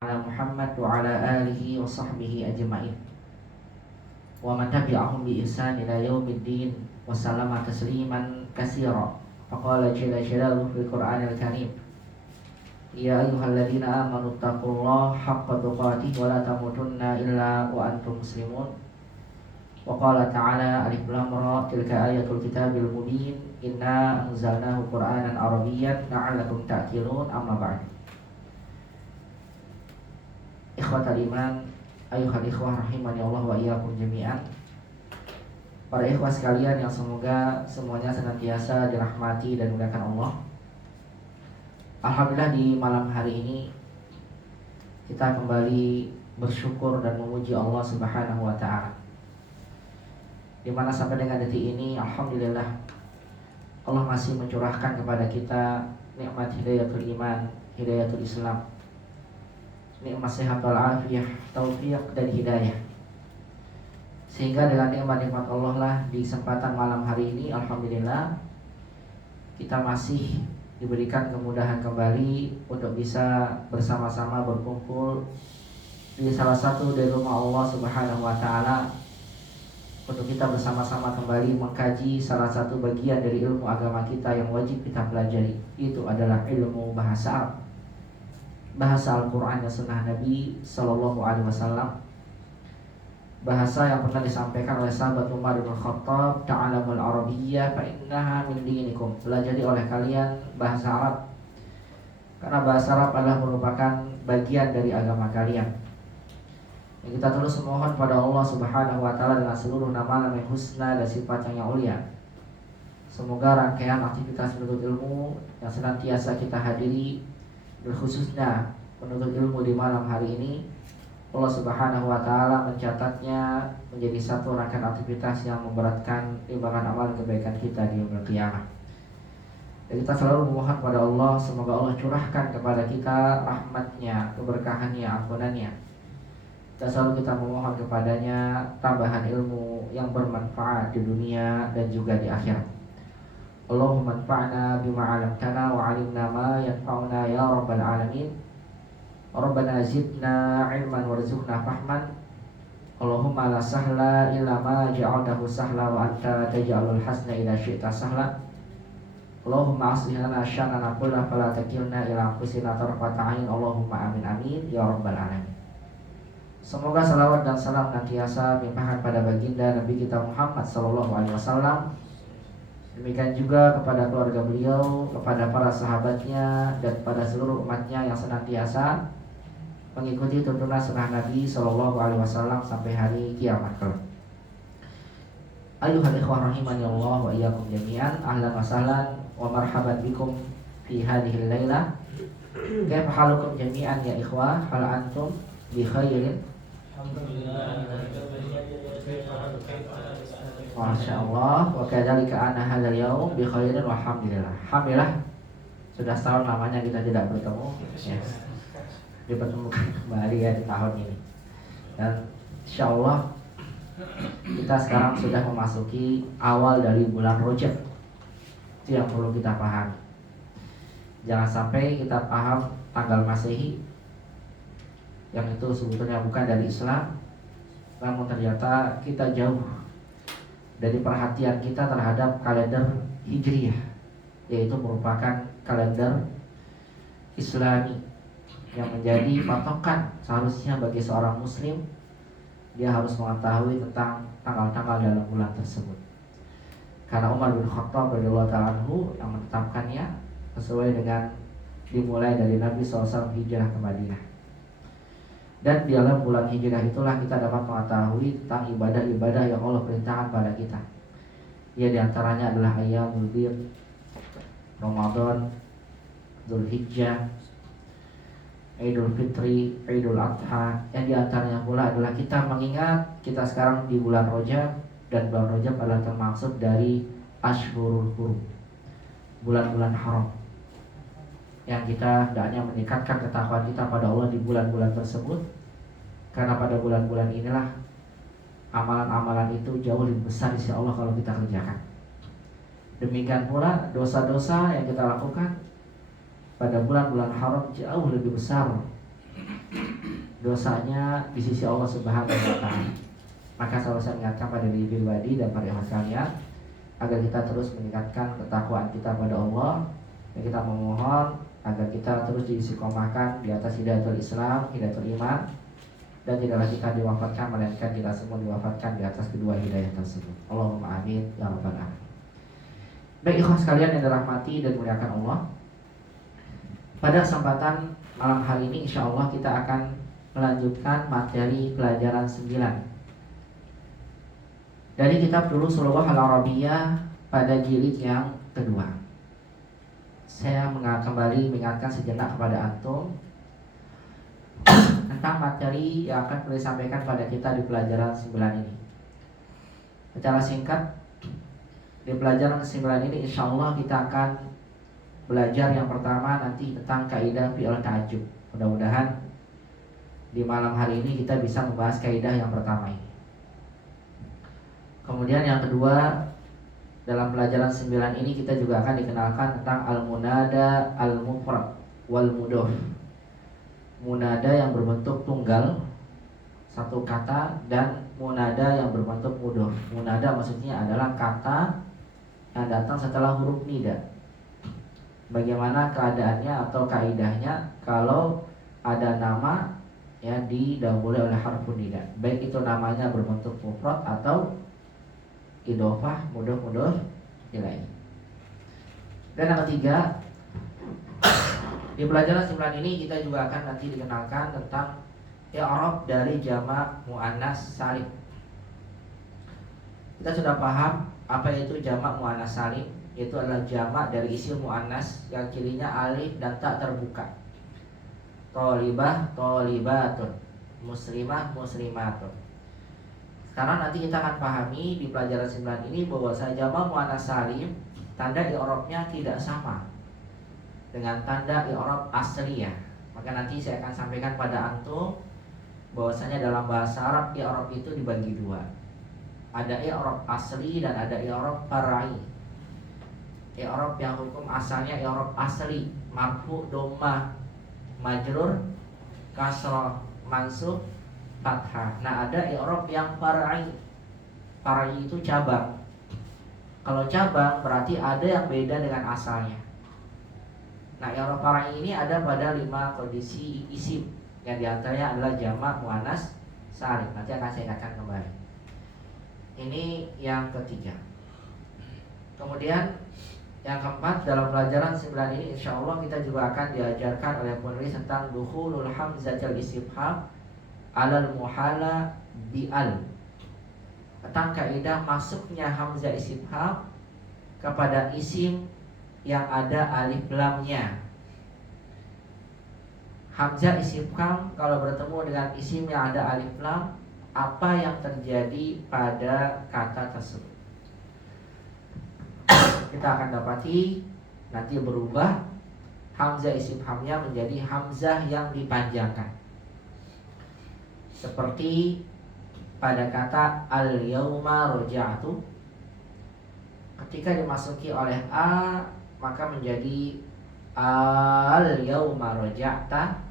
Ala Muhammad wa ala alihi wa sahbihi ajma'in wa man tabi'ahum bi ihsan ila yaumiddin wa sallama tasliman katsira. Faqala jalla jalaluhu fil Qur'anil Karim, ya ayyuhalladzina amanu taqullaha haqqa tuqatih wa la tamutunna illa wa antum muslimun. Wa qala ta'ala alif lam ra tilka ayatul kitabil mubin inna anzalnahu qur'anan arabiyyan la'allakum ta'qilun. Amma ba'd. Ikhwatal iman, ayuhal ikhwah rahimani Allah wa iyyakum jami'an. Para ikhwah sekalian yang semoga semuanya senantiasa dirahmati dan dimuliakan Allah. Alhamdulillah, di malam hari ini kita kembali bersyukur dan memuji Allah Subhanahu wa taala. Di mana sampai dengan detik ini alhamdulillah Allah masih mencurahkan kepada kita nikmat hidayatul iman, hidayatul Islam, nikmat sehat wal afiyah, taufiq dan hidayah. Sehingga dengan nikmat-nikmat Allah lah di kesempatan malam hari ini alhamdulillah kita masih diberikan kemudahan kembali untuk bisa bersama-sama berkumpul di salah satu dari rumah Allah Subhanahu wa taala untuk kita bersama-sama kembali mengkaji salah satu bagian dari ilmu agama kita yang wajib kita pelajari, itu adalah ilmu bahasa Arab, bahasa Al-Quran dan Sunnah Nabi Sallallahu Alaihi Wasallam. Bahasa yang pernah disampaikan oleh sahabat Umar bin Khattab, ta'alamul arabiyyah fa innaha min dinikum. Pelajari oleh kalian bahasa Arab, karena bahasa Arab adalah merupakan bagian dari agama kalian. Yang kita terus memohon pada Allah Subhanahu wa taala dengan seluruh nama-nama yang husna dan sifat yang mulia. Semoga rangkaian aktivitas menuntut ilmu yang senantiasa kita hadiri, berkhususnya menuntut ilmu di malam hari ini, Allah Subhanahu wa taala mencatatnya menjadi satu rangkaian aktivitas yang memberatkan timbangan amal kebaikan kita di yaumul qiyamah. Dan kita selalu memohon pada Allah, semoga Allah curahkan kepada kita rahmatnya, keberkahannya, ampunannya. Dan selalu kita memohon kepadanya tambahan ilmu yang bermanfaat di dunia dan juga di akhirat. Allahumma anfa'na bima 'allamtana wa 'allimna ma yanfa'una ya rabbal alamin. Rabbana zidna 'ilman warzuqna fahman. Allahumma la sahla illa ma ja'altahu sahla wa anta taj'alul hasna idza syi'ta sahla. Allahumma aslih lana sya'nana kullahu fala takilna ila anfusina tarfata 'ain. Allahumma amin amin ya rabbal alamin. Semoga salawat dan salam senantiasa limpahkan pada baginda Nabi kita Muhammad sallallahu alaihi wasallam. Demikian juga kepada keluarga beliau, kepada para sahabatnya, dan pada seluruh umatnya yang senantiasa mengikuti tuntunan sunnah Nabi sallallahu alaihi wasallam sampai hari kiamat kelak. Ayuhal ikhwah rahimani Allah wa iyyakum jami'an. Ahlan wa sahlan wa marhaban bikum fi hadhil lailah. Kaifa halukum jami'an ya ikhwah? Hal antum bi khairin? Masya Allah. Wa kadzalika anna hadzal yaum bi khairin walhamdulillah. Alhamdulillah sudah setahun lamanya kita tidak bertemu ya. Dipertemukan kembali ya di tahun ini. Dan insyaallah kita sekarang sudah memasuki awal dari bulan Rajab. Itu yang perlu kita pahami. Jangan sampai kita paham tanggal Masehi yang itu sebetulnya bukan dari Islam, namun ternyata kita jauh dari perhatian kita terhadap kalender Hijriyah, yaitu merupakan kalender Islami yang menjadi patokan seharusnya bagi seorang muslim. Dia harus mengetahui tentang tanggal-tanggal dalam bulan tersebut, karena Umar bin Khattab radhiyallahu ta'ala anhu yang menetapkannya sesuai dengan dimulai dari Nabi SAW hijrah ke Madinah. Dan di dalam bulan hijrah itulah kita dapat mengetahui tentang ibadah-ibadah yang Allah perintahkan pada kita. Ya, diantaranya adalah Ayyamul Bid, Ramadan, Dzulhijjah, Idul Fitri, Idul Adha. Yang diantaranya pula adalah kita mengingat kita sekarang di bulan Rajab, dan bulan Rajab adalah termaksud dari Ashhurul Hurum, bulan-bulan haram, yang kita hendaknya meningkatkan ketakwaan kita pada Allah di bulan-bulan tersebut, karena pada bulan-bulan inilah amalan-amalan itu jauh lebih besar insya Allah kalau kita kerjakan. Demikian pula dosa-dosa yang kita lakukan pada bulan-bulan haram jauh lebih besar dosanya di sisi Allah Subhanahu wa taala. Maka selalu saya ingatkan pada diri pribadi dan para ikhwan sekalian agar kita terus meningkatkan ketakwaan kita pada Allah, dan kita memohon agar kita terus diistiqomahkan di atas hidayatul Islam, hidayatul iman, dan tidaklah kita diwafatkan melainkan kita semua diwafatkan di atas kedua hidayah tersebut. Allahumma amin ya rabbal alamin. Baik ikhwan sekalian yang dirahmati dan dimuliakan Allah, pada kesempatan malam hari ini insyaallah kita akan melanjutkan materi pelajaran 9 dari kitab Durusul Al-Arabiyyah pada jilid yang kedua. Saya kembali mengingatkan sejenak kepada antum tentang materi yang akan disampaikan pada kita di pelajaran 9 ini. Secara singkat, di pelajaran 9 ini insyaallah kita akan belajar yang pertama nanti tentang kaidah fi'il ta'ajjub. Mudah-mudahan di malam hari ini kita bisa membahas kaidah yang pertama ini. Kemudian yang kedua, dalam pelajaran 9 ini kita juga akan dikenalkan tentang al-munada al-mufrad wal mudhof. Munada yang berbentuk tunggal satu kata dan munada yang berbentuk mudhof. Munada maksudnya adalah kata yang datang setelah huruf nida. Bagaimana keadaannya atau kaidahnya kalau ada nama ya didahului oleh harfun nida, baik itu namanya berbentuk mufrad atau idhofah, mudhof ilaih. Dan yang ketiga, di pelajaran 9 ini kita juga akan nanti dikenalkan tentang i'rab dari jamak muannas salim. Kita sudah paham apa itu jamak muannas salim, yaitu adalah jamak dari isim muannas yang cirinya alif dan tak terbuka. Thalibah, thalibatun, muslimah, muslimatun. Sekarang nanti kita akan pahami di pelajaran 9 ini bahwa jamak muannas salim tanda i'rabnya tidak sama dengan tanda i'rab asliyah. Maka nanti saya akan sampaikan pada antum bahwasanya dalam bahasa Arab i'rab itu dibagi dua. Ada i'rab asli dan ada i'rab far'i. I'rab yang hukum asalnya i'rab asli, marfu, dhammah, majrur, kasrah, mansub, fathah. Nah, ada i'rab yang far'i. Far'i itu cabang. Kalau cabang berarti ada yang beda dengan asalnya. Nah, i'rab far'i ini ada pada 5 kondisi isim, yang diantaranya adalah jamak muannas salim. Nanti akan saya ingatkan kembali. Ini yang ketiga. Kemudian yang keempat, dalam pelajaran 9 ini insyaallah kita juga akan diajarkan oleh penulis tentang dukhulul hamzatul istifham alal muhala bi'al, tentang kaidah masuknya hamzah istifham kepada isim yang ada alif lamnya. Hamzah istifham kalau bertemu dengan isim yang ada alif lam, apa yang terjadi pada kata tersebut? Kita akan dapati nanti berubah hamzah istifhamnya menjadi hamzah yang dipanjangkan. Seperti pada kata al-yauma raja'tu, ketika dimasuki oleh a maka menjadi al-yauma raja'ta,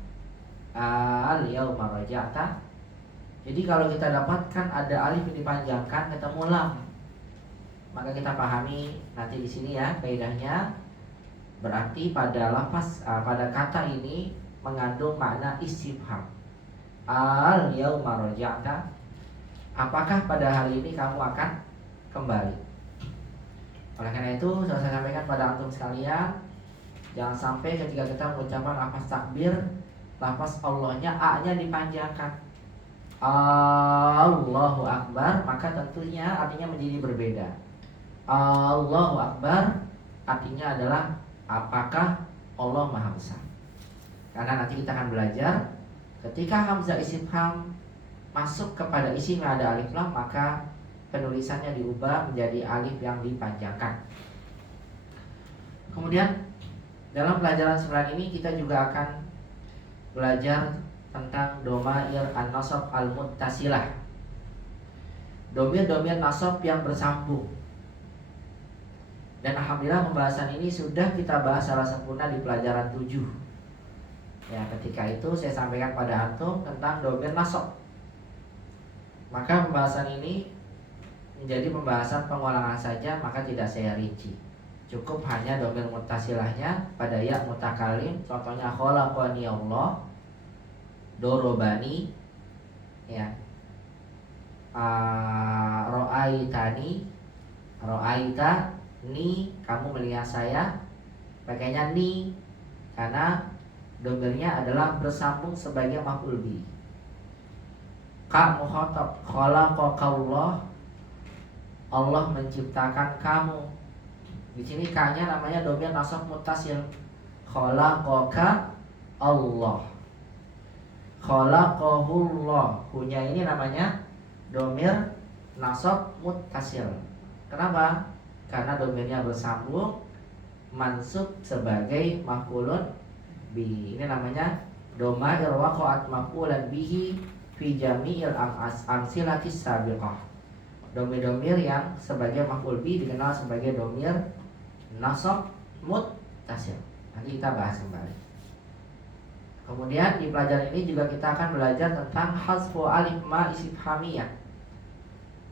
al-yauma raja'ta. Jadi kalau kita dapatkan ada alif yang dipanjangkan ketemu lam, maka kita pahami nanti di sini ya kaidahnya, berarti pada lafaz pada kata ini mengandung makna istifham. Al yauma raja'ta, apakah pada hari ini kamu akan kembali? Oleh karena itu saya sampaikan pada antum sekalian, jangan sampai ketika kita mengucapkan lafaz takbir, lafaz Allahnya a-nya dipanjangkan, Allahu Akbar, maka tentunya artinya menjadi berbeda. Allahu Akbar artinya adalah apakah Allah Maha Besar. Karena nanti kita akan belajar ketika hamzah istifham masuk kepada isim yang ada alif lam, maka penulisannya diubah menjadi alif yang dipanjangkan. Kemudian dalam pelajaran 9 ini kita juga akan belajar tentang domair an-nasab al-muttasilah, domir-domir nasab yang bersambung. Dan alhamdulillah pembahasan ini sudah kita bahas secara sempurna di pelajaran 7. Ya, ketika itu saya sampaikan pada antum tentang domir nasab. Maka pembahasan ini menjadi pembahasan pengulangan saja, maka tidak saya rinci. Cukup hanya domir muttasilahnya pada ya mutakalim. Contohnya khalaqani Allah, dorobani, ya, ro'aitani, ro'aita, ni, kamu melihat saya. Pakainya ni karena domirnya adalah bersambung sebagai maf'ul bi. Ka mukhatab, khalaqakallah, Allah menciptakan kamu. Di sini ka-nya namanya domir nasab muttasil. Khalaqaka Allah, khalaqahullah. Hu-nya ini namanya domir nasab muttasil. Kenapa? Karena domirnya bersambung, mansub sebagai maf'ulun bi. Ini namanya domair waqa'at maf'ulan bihi fi jami'il amsilatis sabiqah. Domir-domir yang sebagai maf'ul bi dikenal sebagai domir nasab muttasil. Nanti kita bahas kembali. Kemudian di pelajaran ini juga kita akan belajar tentang hasfu alif ma istifhamiyah.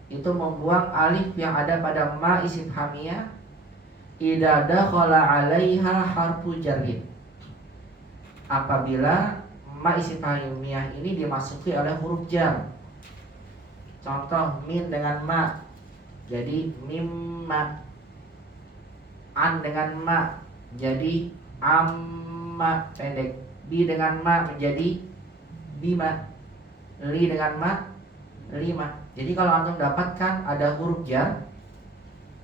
Itu membuang alif yang ada pada ma istifhamiyah idza dakhala 'alaiha harfu jarrin. Apabila ma istifhamiyah ini dimasuki oleh huruf jar. Contoh min dengan ma jadi mimma, an dengan ma jadi amma pendek, bi dengan ma menjadi bima, li dengan ma lima. Jadi kalau antum dapatkan ada huruf jar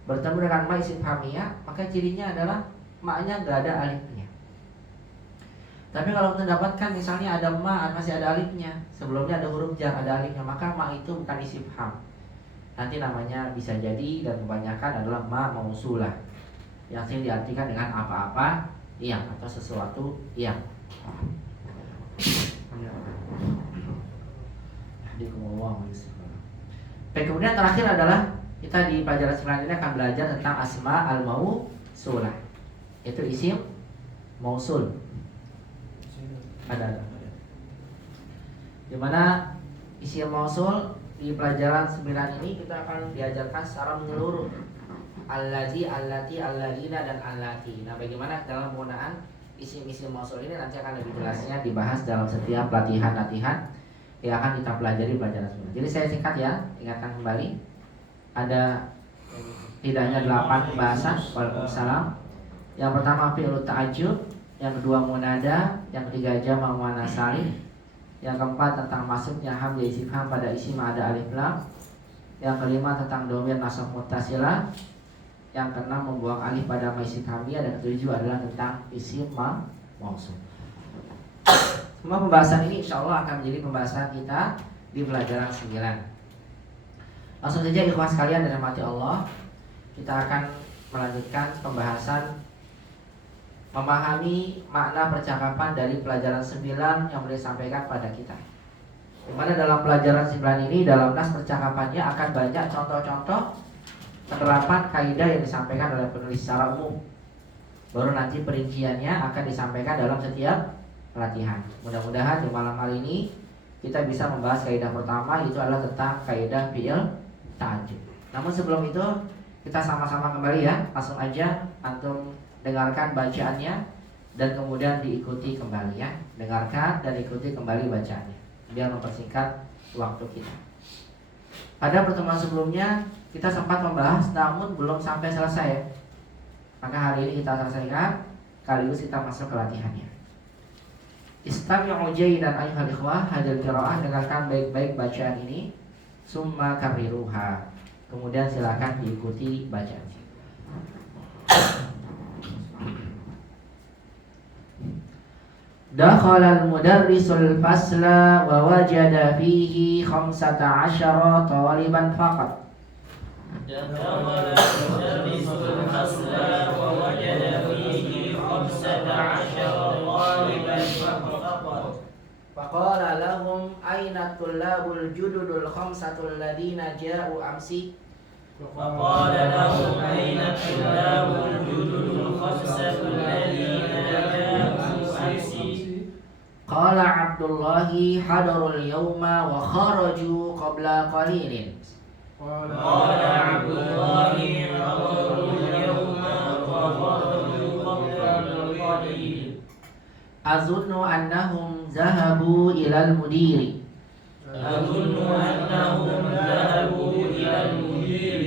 bertemu dengan ma istifhamiyah, maka cirinya adalah ma-nya enggak ada alifnya. Tapi kalau kita dapatkan misalnya ada ma masih ada alifnya, sebelumnya ada huruf jar ada alifnya, maka ma itu bukan istifham. Nanti namanya bisa jadi dan kebanyakan adalah ma mausulah, yang sering diartikan dengan apa-apa yang atau sesuatu yang. Baik, kemudian terakhir adalah kita di pelajaran 9 ini akan belajar tentang asma al-mausulah, yaitu isim mausul. Ada. Dimana isim mausul di pelajaran 9 ini kita akan diajarkan secara menyeluruh. Allazi, allati, alladina, dan allati. Nah, bagaimana dalam penggunaan isim-isim mausul ini nanti akan lebih jelasnya dibahas dalam setiap latihan-latihan yang akan kita pelajari pelajaran 9. Jadi saya singkat ya, ingatkan kembali. Ada tidaknya 8 pembahasan. Waalaikumsalam. Yang pertama fi'lut ta'ajjub, yang kedua munada, yang ketiga jamak muannats salim, yang keempat tentang masuknya hamzah istifham pada isim ada alif lam, yang kelima tentang domir nasab muttasilah, yang keenam membuang alif pada ma istifhamiyah, dan ketujuh adalah tentang isim mausul. Semua pembahasan ini insya Allah akan menjadi pembahasan kita di pelajaran 9. Langsung saja ikhwan sekalian dan rahmati Allah, kita akan melanjutkan pembahasan memahami makna percakapan dari pelajaran 9 yang boleh disampaikan pada kita. Dimana dalam pelajaran 9 ini, dalam nas percakapannya akan banyak contoh-contoh penerapan kaidah yang disampaikan oleh penulis secara umum. Baru nanti perinciannya akan disampaikan dalam setiap pelatihan. Mudah-mudahan di malam hari ini kita bisa membahas kaidah pertama, itu adalah tentang kaidah fi'il ta'ajjub. Namun sebelum itu kita sama-sama kembali ya, langsung aja antum dengarkan bacaannya dan kemudian diikuti kembali ya. Dengarkan dan ikuti kembali bacaannya biar mempersingkat waktu kita. Pada pertemuan sebelumnya kita sempat membahas namun belum sampai selesai. Maka hari ini kita selesaikan, sekaligus kita masuk ke latihannya. Istami'u jayyidan ayyuhal ikhwah hadal qiraa'ah, dengarkan baik-baik bacaan ini, summa karriruha. Kemudian silakan diikuti bacaannya. Dakhala al-mudarrisul fasla wa wajada fihi 15 taliban faqat. Dakhala al-mudarrisul fasla wa wajada fihi 15 taliban faqat. Faqala lahum aina tullabul jududul khamsatul ladina ja'u amsi. فقال لهم أين الطلاب الجدد الخمسة الذين جاءوا أمس Qala Abdullahi hadarul yawma wa kharaju qabla qalilin. قال عبد الله حضروا اليوم وخرجوا قبل القليل Azunnu annahum zahabu ilal mudiri. أظن أنهم ذهبوا إلى المدير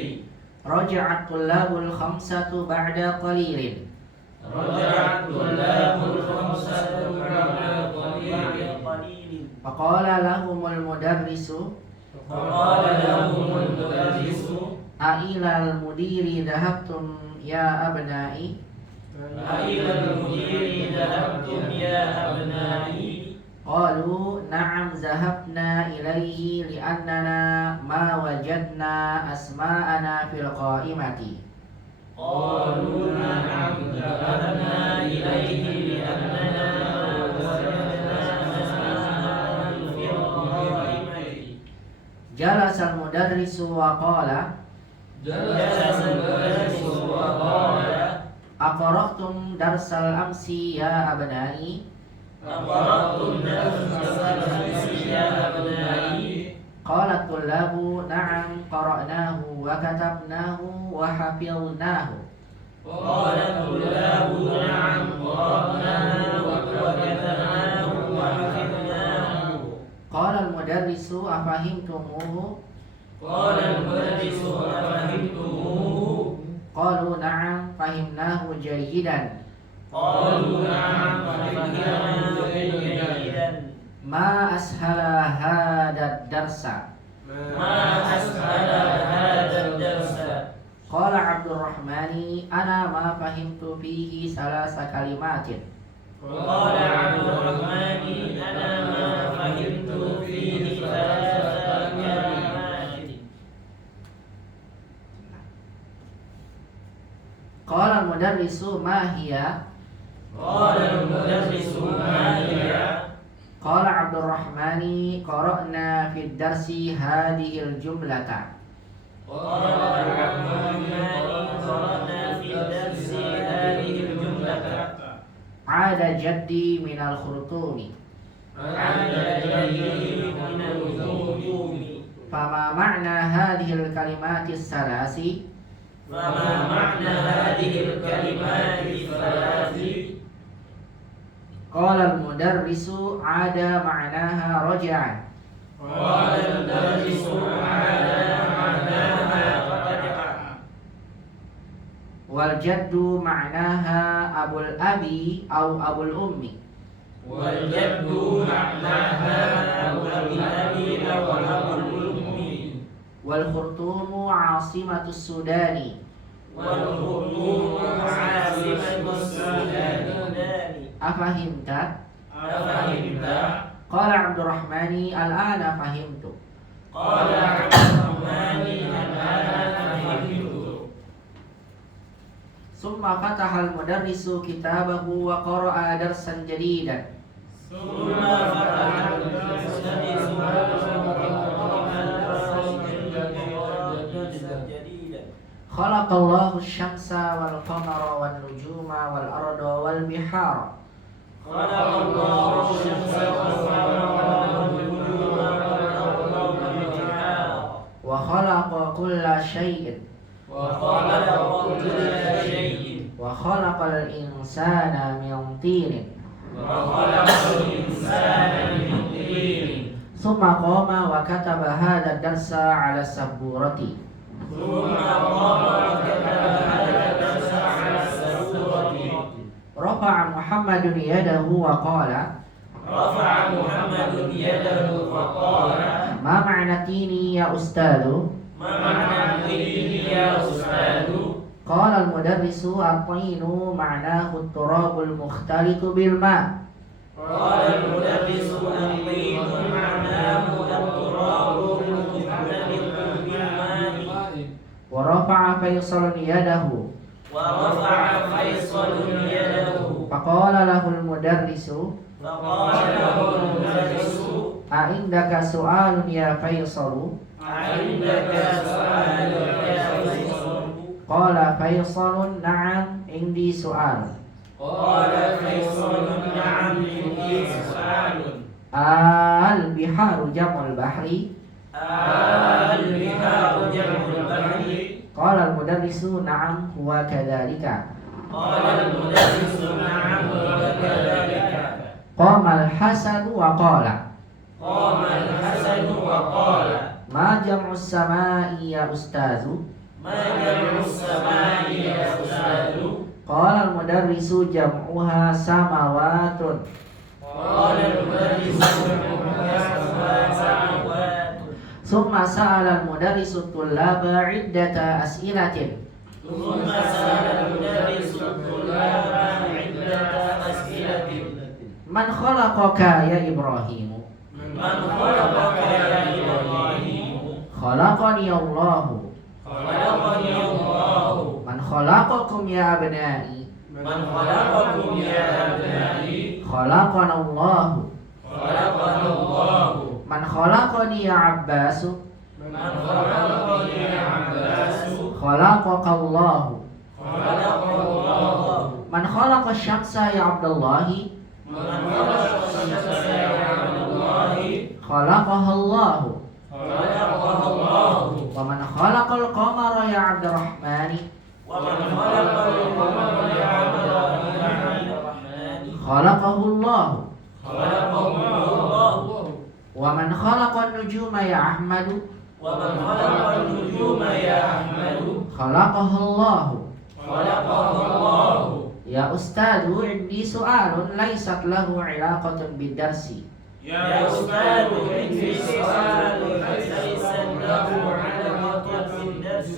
Raja'at tullabul khamsatu ba'da qalilin. رجع الطلاب الخمسة بعد قليل Faqala lahumul mudarrisu فقال لهم المدرس A'ilal mudiri dhahabtum ya abna'i. أإلى المدير ذهبتم يا أبنائي Qalu na'am zahabna ilaihi li'annana ma wajadna asma'ana fil qa'imati. قالوا نعم ذهبنا إليه لأننا وجدنا أسماءنا في القائمة Jalasal mudarrisu wa qala جلس المدرس وقال aqra'tum darsal amsi ya abna'i. أقرأتم درس الأمس يا أبنائي Qalat tullabu na'am qara'nahu wa katabnahu wa hafidhnahu. قال الطلاب نعم قرأناه وكتبناه وحفظناه Qala al-mudarrisu afahimtumuhu. قال المدرس أفهمتموه Qalu na'am fahimnahu jayyidan. قالوا نعم فهمناه جيدا Ma ashala hadad darsa. ما أسهل هذا الدرس Qala Abdurrahmani ana ma fahimtu fihi salasa kalimatin. قال عبد الرحمن أنا ما فهمت فيه ثلاث كلمات Qala al-mudarrisu ma hiya. قال المدرس ما هي Qala Abdurrahmani qara'na fid darsi hadhil jumlata. قال الرحمن قرأنا في الدرس هذه الجملة Ada jaddi minal khurtumi. عند جدي من الخطوم Fama ma'na hadhil kalimatis salasi. فما معنى هذه الكلمات الثلاث Qala al-mudarrisu ada ma'naha raja'an. قال المدرس على معناها رجع Wal jaddu ma'naha abul abi au abul ummi. والجد معناها أبو الأبي أو أبو الأم Wal khurtumu asimatus sudani. والخطوم عاصمة السودان Afahimta? أفهمت؟ Qala Abdurrahmani al-ana fahimtu. قال عبد الرحمن الآن فهمت Summa fataha al-mudarrisu kitabahu wa qara'a darsan jadidan. ثم فتح المدرس جديدا Khalaqallahu asy-syamsa wal qamara wan nujuma wal arda wal bihara. خلق الله الشمس والقمر والنجوم والأرض والبحار Wa khalaqa kulla shay'in. وخلق كل شيء Wa khalaqal insana min tinin. وخلق الإنسان من طين Summa qama wa kataba hadha darsa ala saburati. ثم قام وكتب هذا الدرس على السبورة Rafa'a Muhammadun yadahu wa qala رفع محمد يده فقال ma ma'na tini ya ustadu. ما معنى الطين يا أستاذ Qala al-mudarrisu at-tinu ma'nahu at-turabul mukhtalitu bil ma'. قال المدرس الطين معناه التراب المختلط بالماء Wa rafa'a Faisalun yadahu. ورفع فيصل يده Faqala lahul mudarrisu فقال له المدرس a'indaka su'alun ya Faisalu. عندك سؤال يا فيصل Qala Faisalun na'am indi su'al. قال فيصل نعم عندي سؤال البحار جمع البحر البحار جمع البحر قال المدرس نعم هو كذلك قال المدرس نعم وكذلك قام الحسن وقال قام الحسن وقال ما جمع السماء يا أستاذ ما جمع السماء يا أستاذ قال المدرس جمعها سماوات قال المدرس جمعها سماوات ثم سأل المدرس الطلاب عدة أسئلة ثم سأل المدرس الطلاب عدة أسئلة من خلقك يا إبراهيم من خلقك يا إبراهيم خلقني الله خلقني الله من خلقكم يا أبنائي من خلقكم يا أبنائي خلقنا الله خلقنا الله من خلقني يا عباس من خلقني يا عباس خلقك الله خلق الله من خلق الشمس يا عبد الله من خلق الشمس يا عبد الله خلقها الله خلقها الله ومن خلق القمر يا عبد الرحمن ومن خلق القمر يا عبد الرحمن خلقه الله خلقه الله ومن خلق النجوم يا أحمد ومن خلق النجوم يا أحمد خلقها الله خلقه الله يا أستاذ عندي سؤال ليست له علاقة بالدرس يا أستاذ عندي سؤال ليس له علاقة بالدرس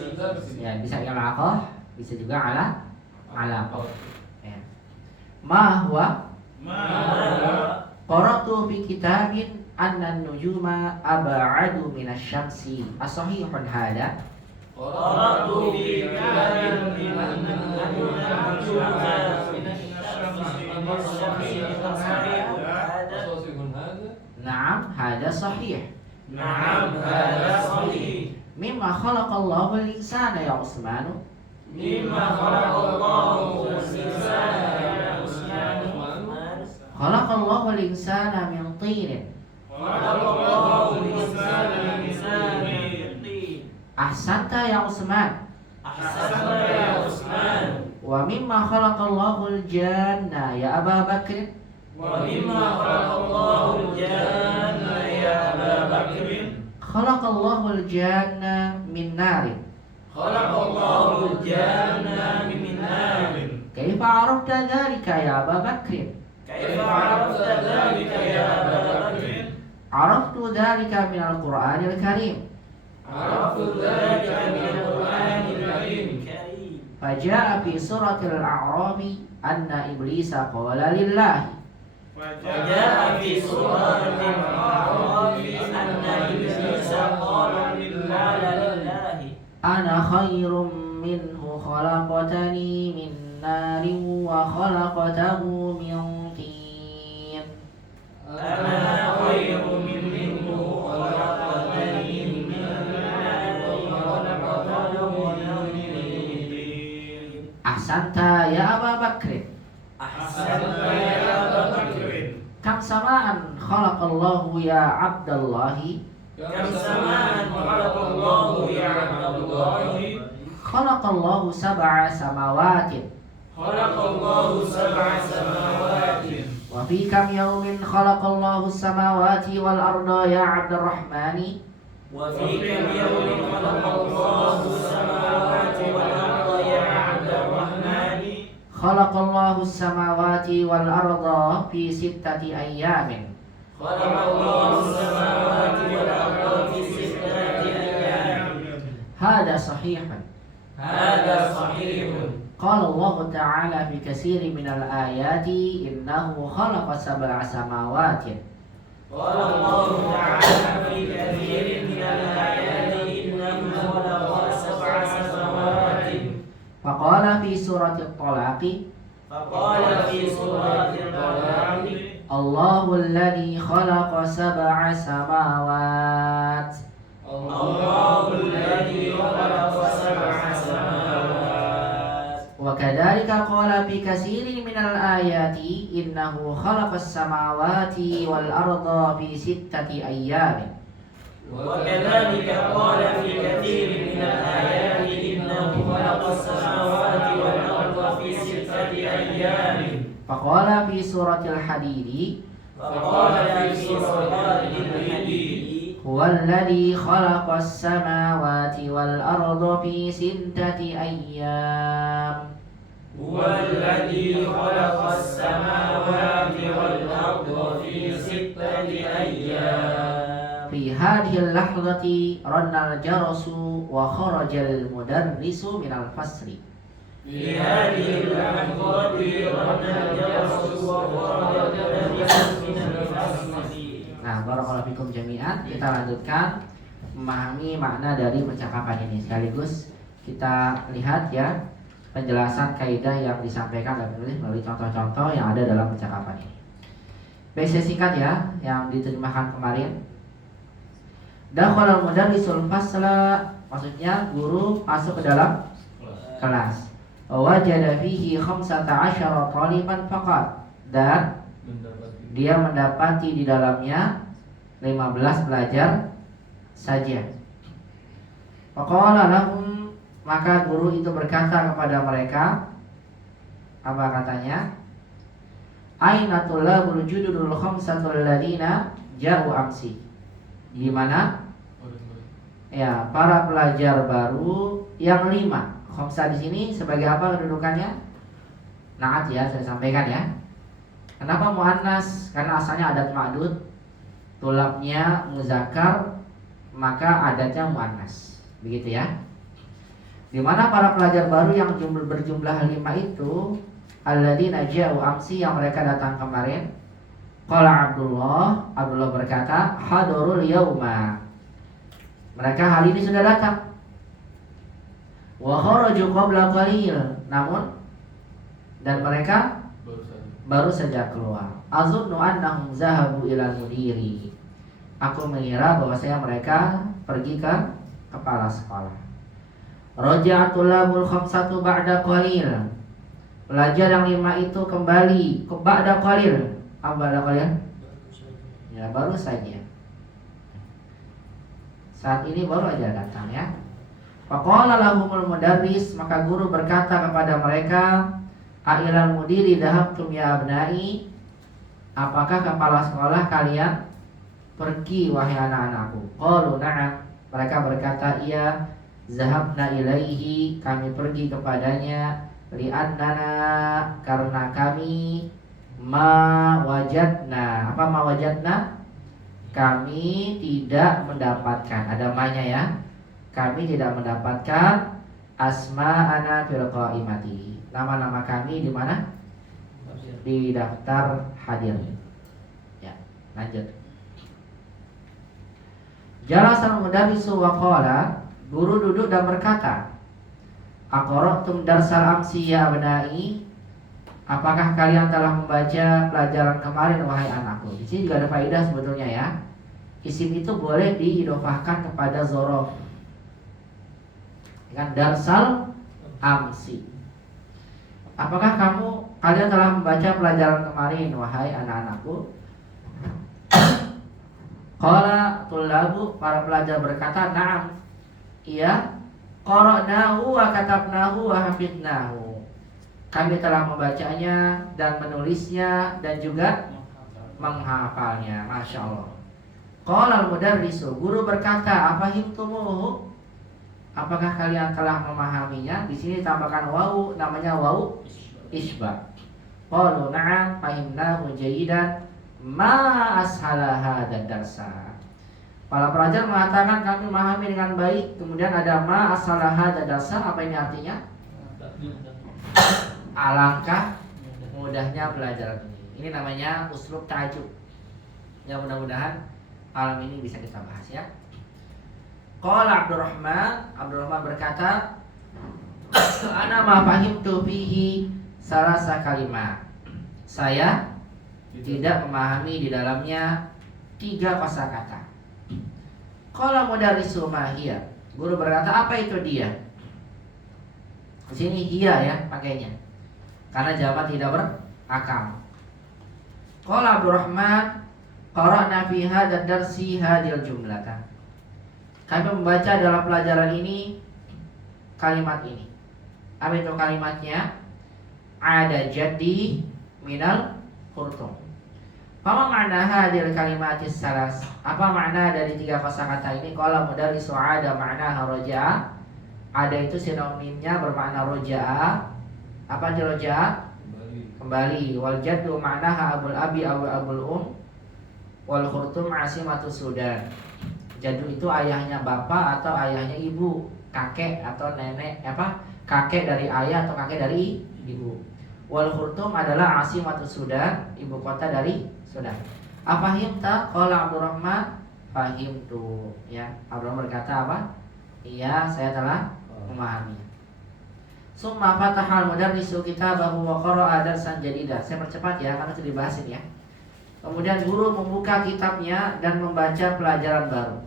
ya bisa alaqah bisa juga alaqah ya. Ma huwa ما هو qara'tu fi kitabin anna an-nujuma ab'adu min asy-syamsi asahihun hada قرأت في كتاب من أن النجوم من الشمس هذا na'am hada sahih نعم هذا صحيح mimma khalaqallahu al-insana ya Utsman مما خلق الله الإنسان يا عثمان khalaqallahu al-insana min tin خلق الله الإنسان من طين ahsanta ya Utsman أحسنت يا عثمان wa mimma khalaqallahu al-janna ya Aba Bakr ومما خلق الله الجان يا أبا بكر khalaqallahu al-janna min narin خلق الله الجان من نار kaifa arafta dhalika ya Aba Bakr كيف عرفت ذلك يا أبا بكر araftu dhalika min al-Qur'an al-Karim عرفت ذلك من القرآن الكريم فجاء في سورة الأعراف أن إبليس قال لله وجاء في سورة الأعراف أن إبليس قال لله أنا خير منه خلقتني من نار وخلقته من طين أنا خير منه خلقتني من نار وخلقته من طين أحسنت يا أبا بكر أحسنت يا أبا بكر كم سماء خلق الله يا عبد الله كم سماء خلق الله يا عبد الله خلق الله 7 سماوات خلق الله 7 سماوات وفي كم يوم خلق الله السماوات والأرض يا عبد الرحمن وفي كم يوم خلق الله السماوات والأرض يا عبد الرحمن خلق الله السماوات والأرض في 6 أيام خلق الله السماوات والأرض في 6 أيام هذا صحيح هذا صحيح قال الله تعالى في كثير من الآيات إنه خلق 7 سماوات قال الله تعالى في كثير من الآيات إنه خلق 7 سماوات فقال في سورة الطلاق فقال في سورة الطلاق الله الذي خلق 7 سماوات الله الذي خلق 7 سماوات kadzalika qala fi katsirin minal ayati innahu khalaqas samawati wal arda fi sittati ayyamin. وكذلك قال في كثير من الآيات إنه خلق السماوات والأرض في 6 أيام. فقال في سورة الحديد فقال في سورة الحديد هو الذي خلق السماوات والأرض في 6 أيام. هو الذي خلق السماوات والأرض في 6 أيام. في هذه اللحظة رن الجرس وخرج المدرس من الفصل. في هذه اللحظة رن الجرس وخرج المدرس من الفصل. Nah, barakallahu fikum jami'an. Kita lanjutkan memahami makna dari percakapan ini. Sekaligus kita lihat ya penjelasan kaidah yang disampaikan oleh penulis melalui contoh-contoh yang ada dalam percakapan ini. Baik, saya singkat ya yang diterjemahkan kemarin. Dakhala al-mudarrisul fasla, maksudnya guru masuk ke dalam kelas. Wajada fihi 15 taliban faqat, dan dia mendapati di dalamnya 15 pelajar saja. Faqala lahum, maka guru itu berkata kepada mereka, apa katanya? Aina tullabul jududul khamsatul ladina ja'u amsi. Di mana? Ya, para pelajar baru yang 5. Khamsah di sini sebagai apa kedudukannya? Naat ya, saya sampaikan ya. Kenapa muannas? Karena asalnya adat ma'dud, tulabnya muzakkar, maka adatnya muannas. Begitu ya. Di mana para pelajar baru yang berjumlah 5 itu alladzina ja'u amsi, yang mereka datang kemarin. Qala Abdullah berkata, hadurul yauma, mereka hari ini sudah datang. Wa kharaju qabla qalil, namun dan mereka baru saja keluar. Azunnu annahum zahabu ila mudiri, aku mengira bahwasanya mereka pergi ke kepala sekolah. Raja'atul labul khamsatu ba'da qalil, pelajar yang 5 itu kembali ke ba'da qalil. Apa ba'da qalil? Ya, baru saja. Saat ini baru aja datang ya. Faqala lahumul mudarris, maka guru berkata kepada mereka, A'ilal mudiri dhahabtum ya abnai, apakah kepala sekolah kalian pergi wahai anak-anakku? Qalu na'am, mereka berkata iya. Zahabna ilaihi, kami pergi kepadanya. Li'annana, karena kami ma wajadna. Apa ma wajadna? Kami tidak mendapatkan, ada ma-nya ya. Kami tidak mendapatkan asma'ana fil qaimati, nama-nama kami di mana? Di daftar hadir. Ya, lanjut. Jalasal mudarrisu wa qala, guru duduk dan berkata, aqra'tum darsal amsi ya abnai, apakah kalian telah membaca pelajaran kemarin wahai anakku? Di sini juga ada faedah sebetulnya ya. Isim itu boleh diidofahkan kepada zorof dengan darsal amsi. Apakah kalian telah membaca pelajaran kemarin wahai anak-anakku? Qala tullabu, para pelajar berkata, na'am, iya. Qara'nahu wa katabnahu wa hafidnahu, kami telah membacanya dan menulisnya dan juga menghafalnya. Masya Allah. Qala al-mudarrisu, guru berkata, afahimtumuhu, apakah kalian telah memahaminya? Di sini tambahkan wawu, namanya wawu isbah. Qalu na'am fahimnahu jayidan ma ashala hadzal darsa. Para pelajar mengatakan kami memahami dengan baik. Kemudian ada ma ashala hadzal darsa. Apa ini artinya? Alangkah mudahnya pelajaran ini. Ini namanya uslub ta'ajub. Ya, mudah-mudahan malam ini bisa kita bahas ya. Qala Abdurrahman berkata, ana ma fahimtu fihi salasa kalimat. Saya tidak memahami di dalamnya 3 kosakata. Qala mudarrisu ma hiya, guru berkata, apa itu dia? Di sini hiya ya pakainya. Karena jamak tidak berakal. Qala Abdurrahman, qara'na fi hadzal darsi hadhil jumlatan. Kami membaca dalam pelajaran ini kalimat ini. Apa itu kalimatnya? Ada jadi minal khurtum. Apa makna hadil kalimatis salas? Apa makna dari 3 kosakata ini? Qala mudarrisu ada makna roja'a. Ada itu sinonimnya bermakna roja'a. Apa itu roja'a? Kembali. Wal jaddu maknaha abul abi abul wal khurtum asimatu Sudan. Jaddu itu ayahnya bapak atau ayahnya ibu, kakek atau nenek, kakek dari ayah atau kakek dari ibu. Wal khurtum adalah asimatu Sudan, ibu kota dari Sudan. Afahimta? Qala Abdurrahman, fahimtu. Ya, Abdurrahman berkata apa? Iya, saya telah memahami. Summa fatahal mudarrisu kitabahu wa qara'a darsan jadida. Saya percepat ya karena sudah dibahasin ya. Kemudian guru membuka kitabnya dan membaca pelajaran baru.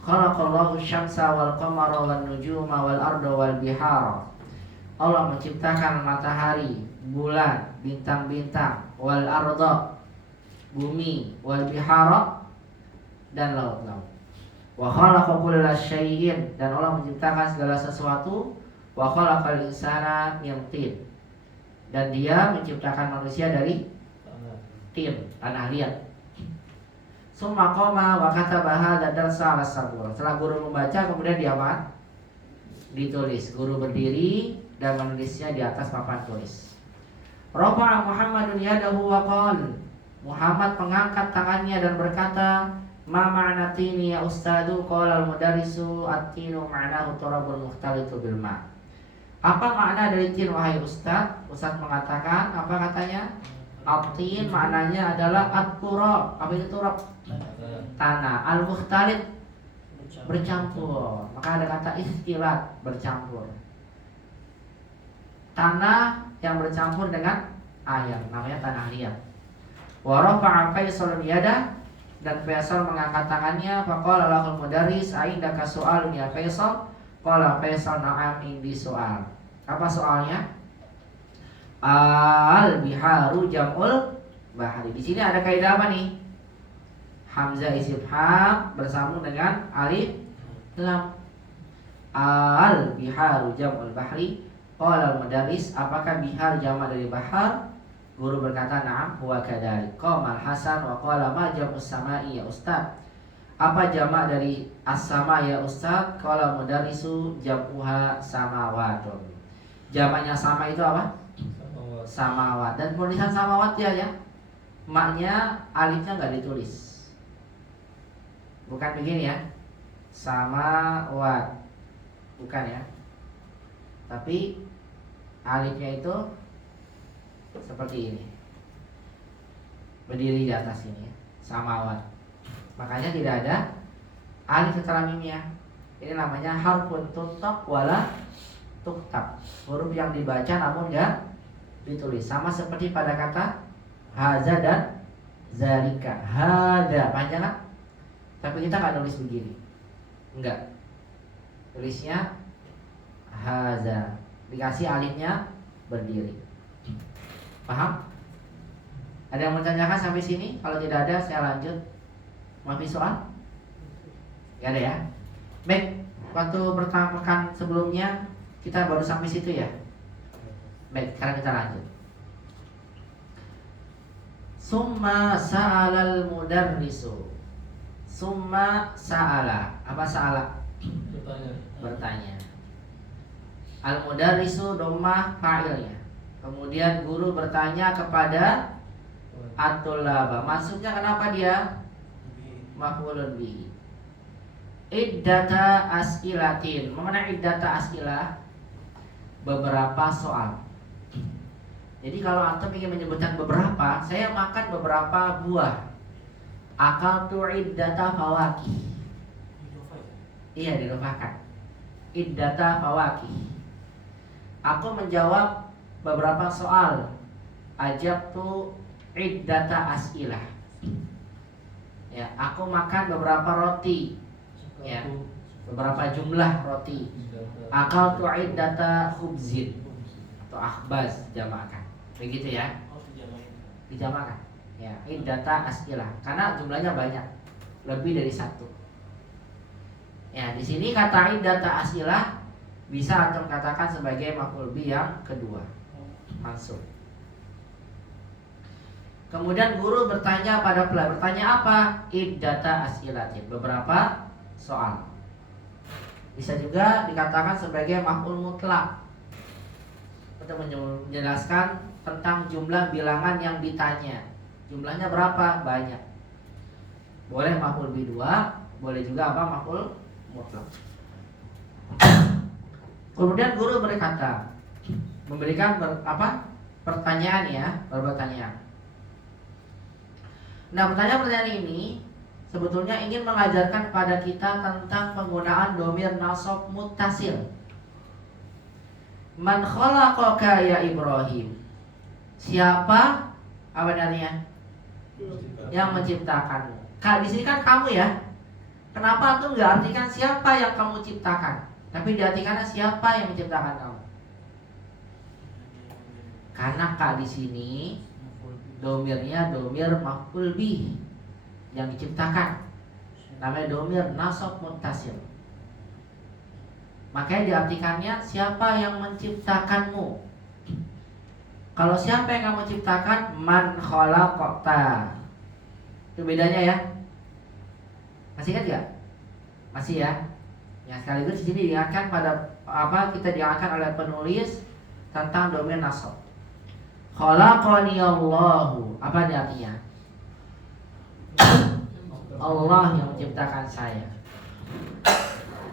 Khalaqallahu syamsa wal qamara wan nujuma wal arda wal bihara. Allah menciptakan matahari, bulan, bintang-bintang, wal arda, bumi, wal bihara, dan laut-laut. Wa khalaqa kulla syai'in, dan Allah menciptakan segala sesuatu. Wa khalaqal insana min tin, dan Dia menciptakan manusia dari tin, tanah liat. Summa qama wa kataba hadza darsa 'ala sabur. Setelah guru membaca kemudian dia apa? Ditulis. Guru berdiri dan menulisnya di atas papan tulis. Rafa'a Muhammadun yadahu wa qala. Muhammad mengangkat tangannya dan berkata, "Ma ma'na tini ya ustadu?" Qala al-mudarrisu at-tinu ma'nahu turabul mukhtalitu bil ma'. Apa makna dari tin wahai ustaz? Ustaz mengatakan, apa katanya? At-tin maknanya adalah at-turab. Apa itu turab? Tanah. Al-mukhtalit bercampur. Maka ada kata ikhtilat, bercampur. Tanah yang bercampur dengan air, namanya tanah liat. Wa rafa'a Faisal yada, dan Faisal mengangkat tangannya. Faqala lahul mudarris, "Aindaka su'alun ya Faisal?" Qala Faisal, "Na'am, indi soal." Apa soalnya? Al-biharu jam'ul bahari. Di sini ada kaidah apa nih? Hamzah istifham bersambung dengan alif lam. Al-biharu jam'ul bahri. Qala al-mudarris, apakah bihar jamak dari bahar? Guru berkata, "Na'am, huwa kadzalik." Qala Hasan wa qala ma jam'us sama'i ya ustaz? Apa jamak dari as-sama ya ustaz? Qala mudarrisu jam'uha samawatun. Jamaknya sama itu apa? Samawat. Dan penulisan samawat ya. Maknya alifnya enggak ditulis. Bukan begini ya. Samawat. Bukan ya. Tapi alifnya itu seperti ini. Berdiri di atas ini ya. Samawat. Makanya tidak ada alif setelah mimnya. Ini namanya harfun tutak wala tuktab. Huruf yang dibaca namun enggak ditulis. Sama seperti pada kata haza dan zalika. Hada panjang kan? Tapi kita enggak nulis begini. Enggak. Tulisnya haza. Dikasih alifnya berdiri. Paham? Ada yang mau tanyakan sampai sini? Kalau tidak ada saya lanjut. Masih soal? Gak ada ya? Baik, waktu pertama pekan sebelumnya kita baru sampai situ ya. Baik, sekarang kita lanjut. Summa sa'alal mudarrisu. Summa sa'ala. Apa sa'ala? Bertanya. Al mudarrisu dhammah fa'ilnya. Kemudian guru bertanya kepada at-tullaba. Maksudnya kenapa dia maf'ulun bihi. Iddata as'ilatin. Mengenai iddata as'ilah, beberapa soal. Jadi kalau antum ingin menyebutkan beberapa, saya makan beberapa buah. Akaltu iddata fawakih. Iya, dilupakan. Iddata fawakih. Aku menjawab beberapa soal. Ajabtu iddata as'ilah. Ya, aku makan beberapa roti. Ya. beberapa jumlah roti. Akaltu iddata khubzin atau akhbaz jamakan. Begitu ya. Dijamakan. Ya, iddata as'ilah karena jumlahnya banyak. Lebih dari satu. Ya, di sini kata iddata as'ilah bisa antum katakan sebagai maf'ul bi yang kedua. Mansub. Kemudian guru bertanya pada pelajar, bertanya apa? Iddata as'ilatin, beberapa soal. Bisa juga dikatakan sebagai maf'ul mutlak untuk menjelaskan tentang jumlah bilangan yang ditanya. Jumlahnya berapa? Banyak. Boleh maf'ul bi 2, boleh juga apa? Maf'ul mutlak. Kemudian guru berkata, memberikan pertanyaan ya, bertanya. Nah, pertanyaan ini sebetulnya ingin mengajarkan kepada kita tentang penggunaan dhamir nasab muttasil. Man khalaqaka ya Ibrahim? Siapa apa artinya? Yang menciptakanmu. Di sini kan kamu ya. Kenapa tuh nggak artikan siapa yang kamu ciptakan, tapi diartikannya siapa yang menciptakan kamu? Karena di sini domirnya domir maf'ul bih yang diciptakan, namanya domir nasab muttasil. Makanya diartikannya siapa yang menciptakanmu. Kalau siapa yang kamu ciptakan, man khalaqta. Itu bedanya ya. Masih kan ya? Masih ya. Ya, sekaligus di sini diingatkan pada kita diingatkan oleh penulis tentang domir nasab. Khalaqani Allahu. Apa artinya? Allah yang menciptakan saya.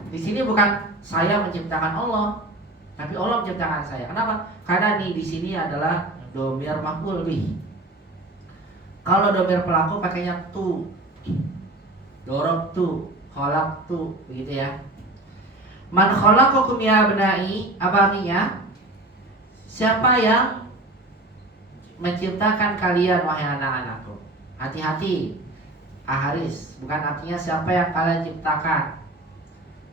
Di sini bukan saya menciptakan Allah, tapi Allah menciptakan saya. Kenapa? Karena di sini adalah domir maf'ul bih. Kalau domir pelaku pakainya tu, dorobtu, khalaqtu, begitu ya. Man khalaqakum ya abnai, apa artinya? Siapa yang menciptakan kalian wahai anak-anakku? Hati-hati, Haris, bukan artinya siapa yang kalian ciptakan.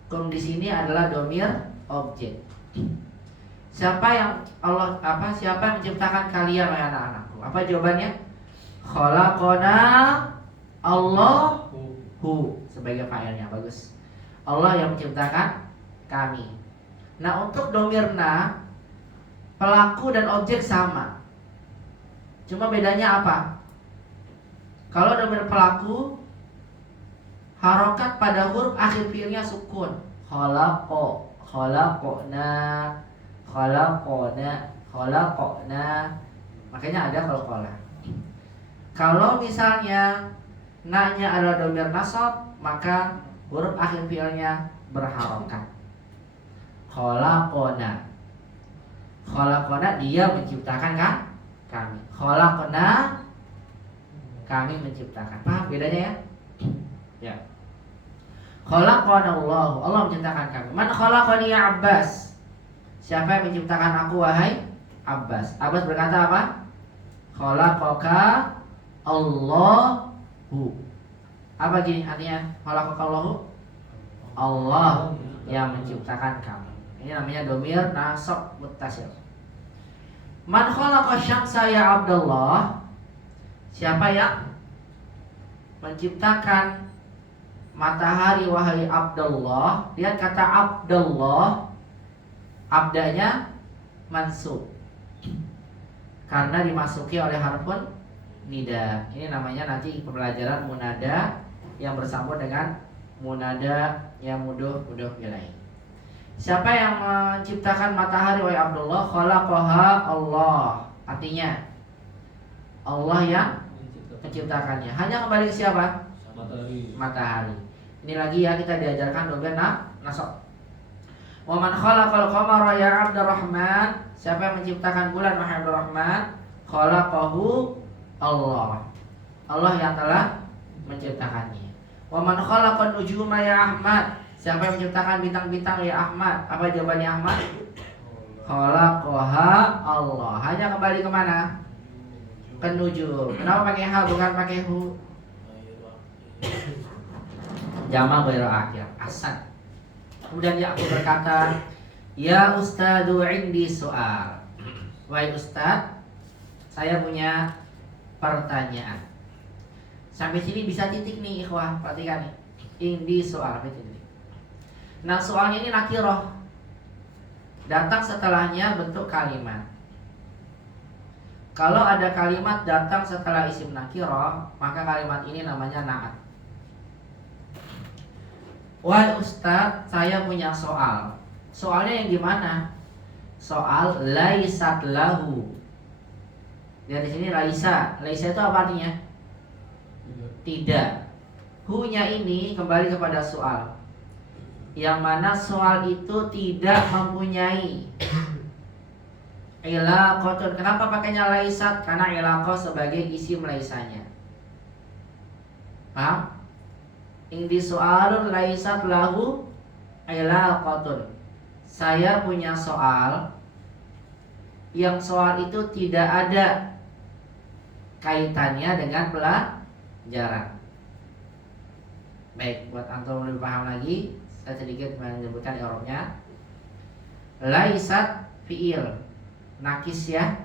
Kum di sini adalah domir objek. Siapa yang siapa yang menciptakan kalian wahai anak-anakku? Apa jawabannya? Khalaqana Allahu sebagai fa'ilnya, bagus. Allah yang menciptakan kami. Nah, untuk domirna pelaku dan objek sama. Cuma bedanya apa? Kalau domir pelaku harokat pada huruf akhir fiilnya sukun. Khalaqna. Makanya ada qalqalah. Kalau misalnya na-nya adalah domir nasab, maka huruf akhir fiilnya berharokat. Khalaqna, dia menciptakan kan? Kami. Khalaqna, kami menciptakan. Paham bedanya ya? Ya. Khalaqana Allah menciptakan kami. Man khalaqani ya Abbas? Siapa yang menciptakan aku wahai Abbas? Abbas berkata apa? Khalaqaka Allahu. Apa gini artinya? Khalaqaka Allahu? Allah yang menciptakan kamu. Ini namanya domir nasab muttasil. Man khalaqa syamsa ya Abdullah? Siapa yang menciptakan matahari wahai Abdullah? Lihat kata Abdullah, abdanya mansub karena dimasuki oleh harfun nida. Ini namanya nanti pembelajaran munada yang bersambung dengan munada yang muduh ilaih. Siapa yang menciptakan matahari wahai Abdullah? Khalaqaha Allah. Artinya Allah yang menciptakannya. Hanya kembali ke siapa? Matahari. Ini lagi ya, kita diajarkan domir nasab. Wa man khalaqal qamara ya Abdurrahman? Siapa yang menciptakan bulan wahai Abdurrahman? Khalaqahu Allah. Allah yang telah menciptakannya. Wa man khalaqan nujuma ya Ahmad? Siapa yang menciptakan bintang-bintang ya Ahmad? Apa jawabannya Ahmad? Khalaqaha Allah. Hanya kembali ke mana? Ke nujum. Kenapa pakai ha bukan pakai hu? Jama' ghairu akhir. Ahsan. Kemudian Yakub berkata, "Ya Ustadu indi soal." Wahai Ustad, saya punya pertanyaan. Sampai sini bisa titik nih ikhwah, perhatikan nih. Indi soal, titik. Nah soalnya ini nakiroh, datang setelahnya bentuk kalimat. Kalau ada kalimat datang setelah isim nakiroh, maka kalimat ini namanya na'at. Wahai Ustaz, saya punya soal. Soalnya yang gimana? Soal laisat lahu. Lihat di sini laisa. Laisa itu apa artinya? Tidak. Hu-nya ini kembali kepada soal. Yang mana soal itu tidak mempunyai ilaqatun. Kenapa pakainya laisat? Karena ilaqah sebagai isim laisanya. Paham? Indi soalun laisat lahu ilaqatun. Saya punya soal yang soal itu tidak ada kaitannya dengan pelajaran. Baik, buat antum lebih paham lagi, saya sedikit menyebutkan i'rabnya. Laisat fi'il nakis ya.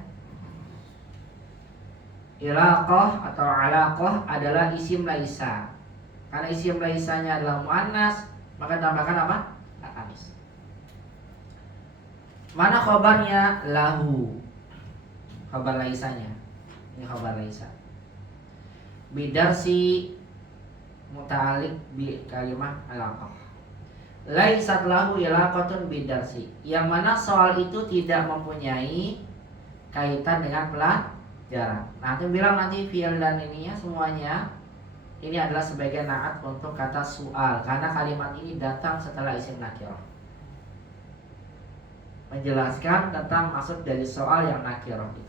Ilaqah atau alaqah adalah isim laisa. Karena isim laisanya adalah muannas, maka tambahkan apa? Anis. Mana khabarnya? Lahu. Khabar laisanya. Ini khabar laisa. Bidarsi muta'alliq bi kalimah alaqah. Laisat lahu ilaqatun bidarsi. Yang mana soal itu tidak mempunyai kaitan dengan pelajaran. Nah, itu bilang nanti fi'il dan ininya semuanya ini adalah sebagai na'at untuk kata soal, karena kalimat ini datang setelah isim nakirah, menjelaskan tentang maksud dari soal yang nakirah itu.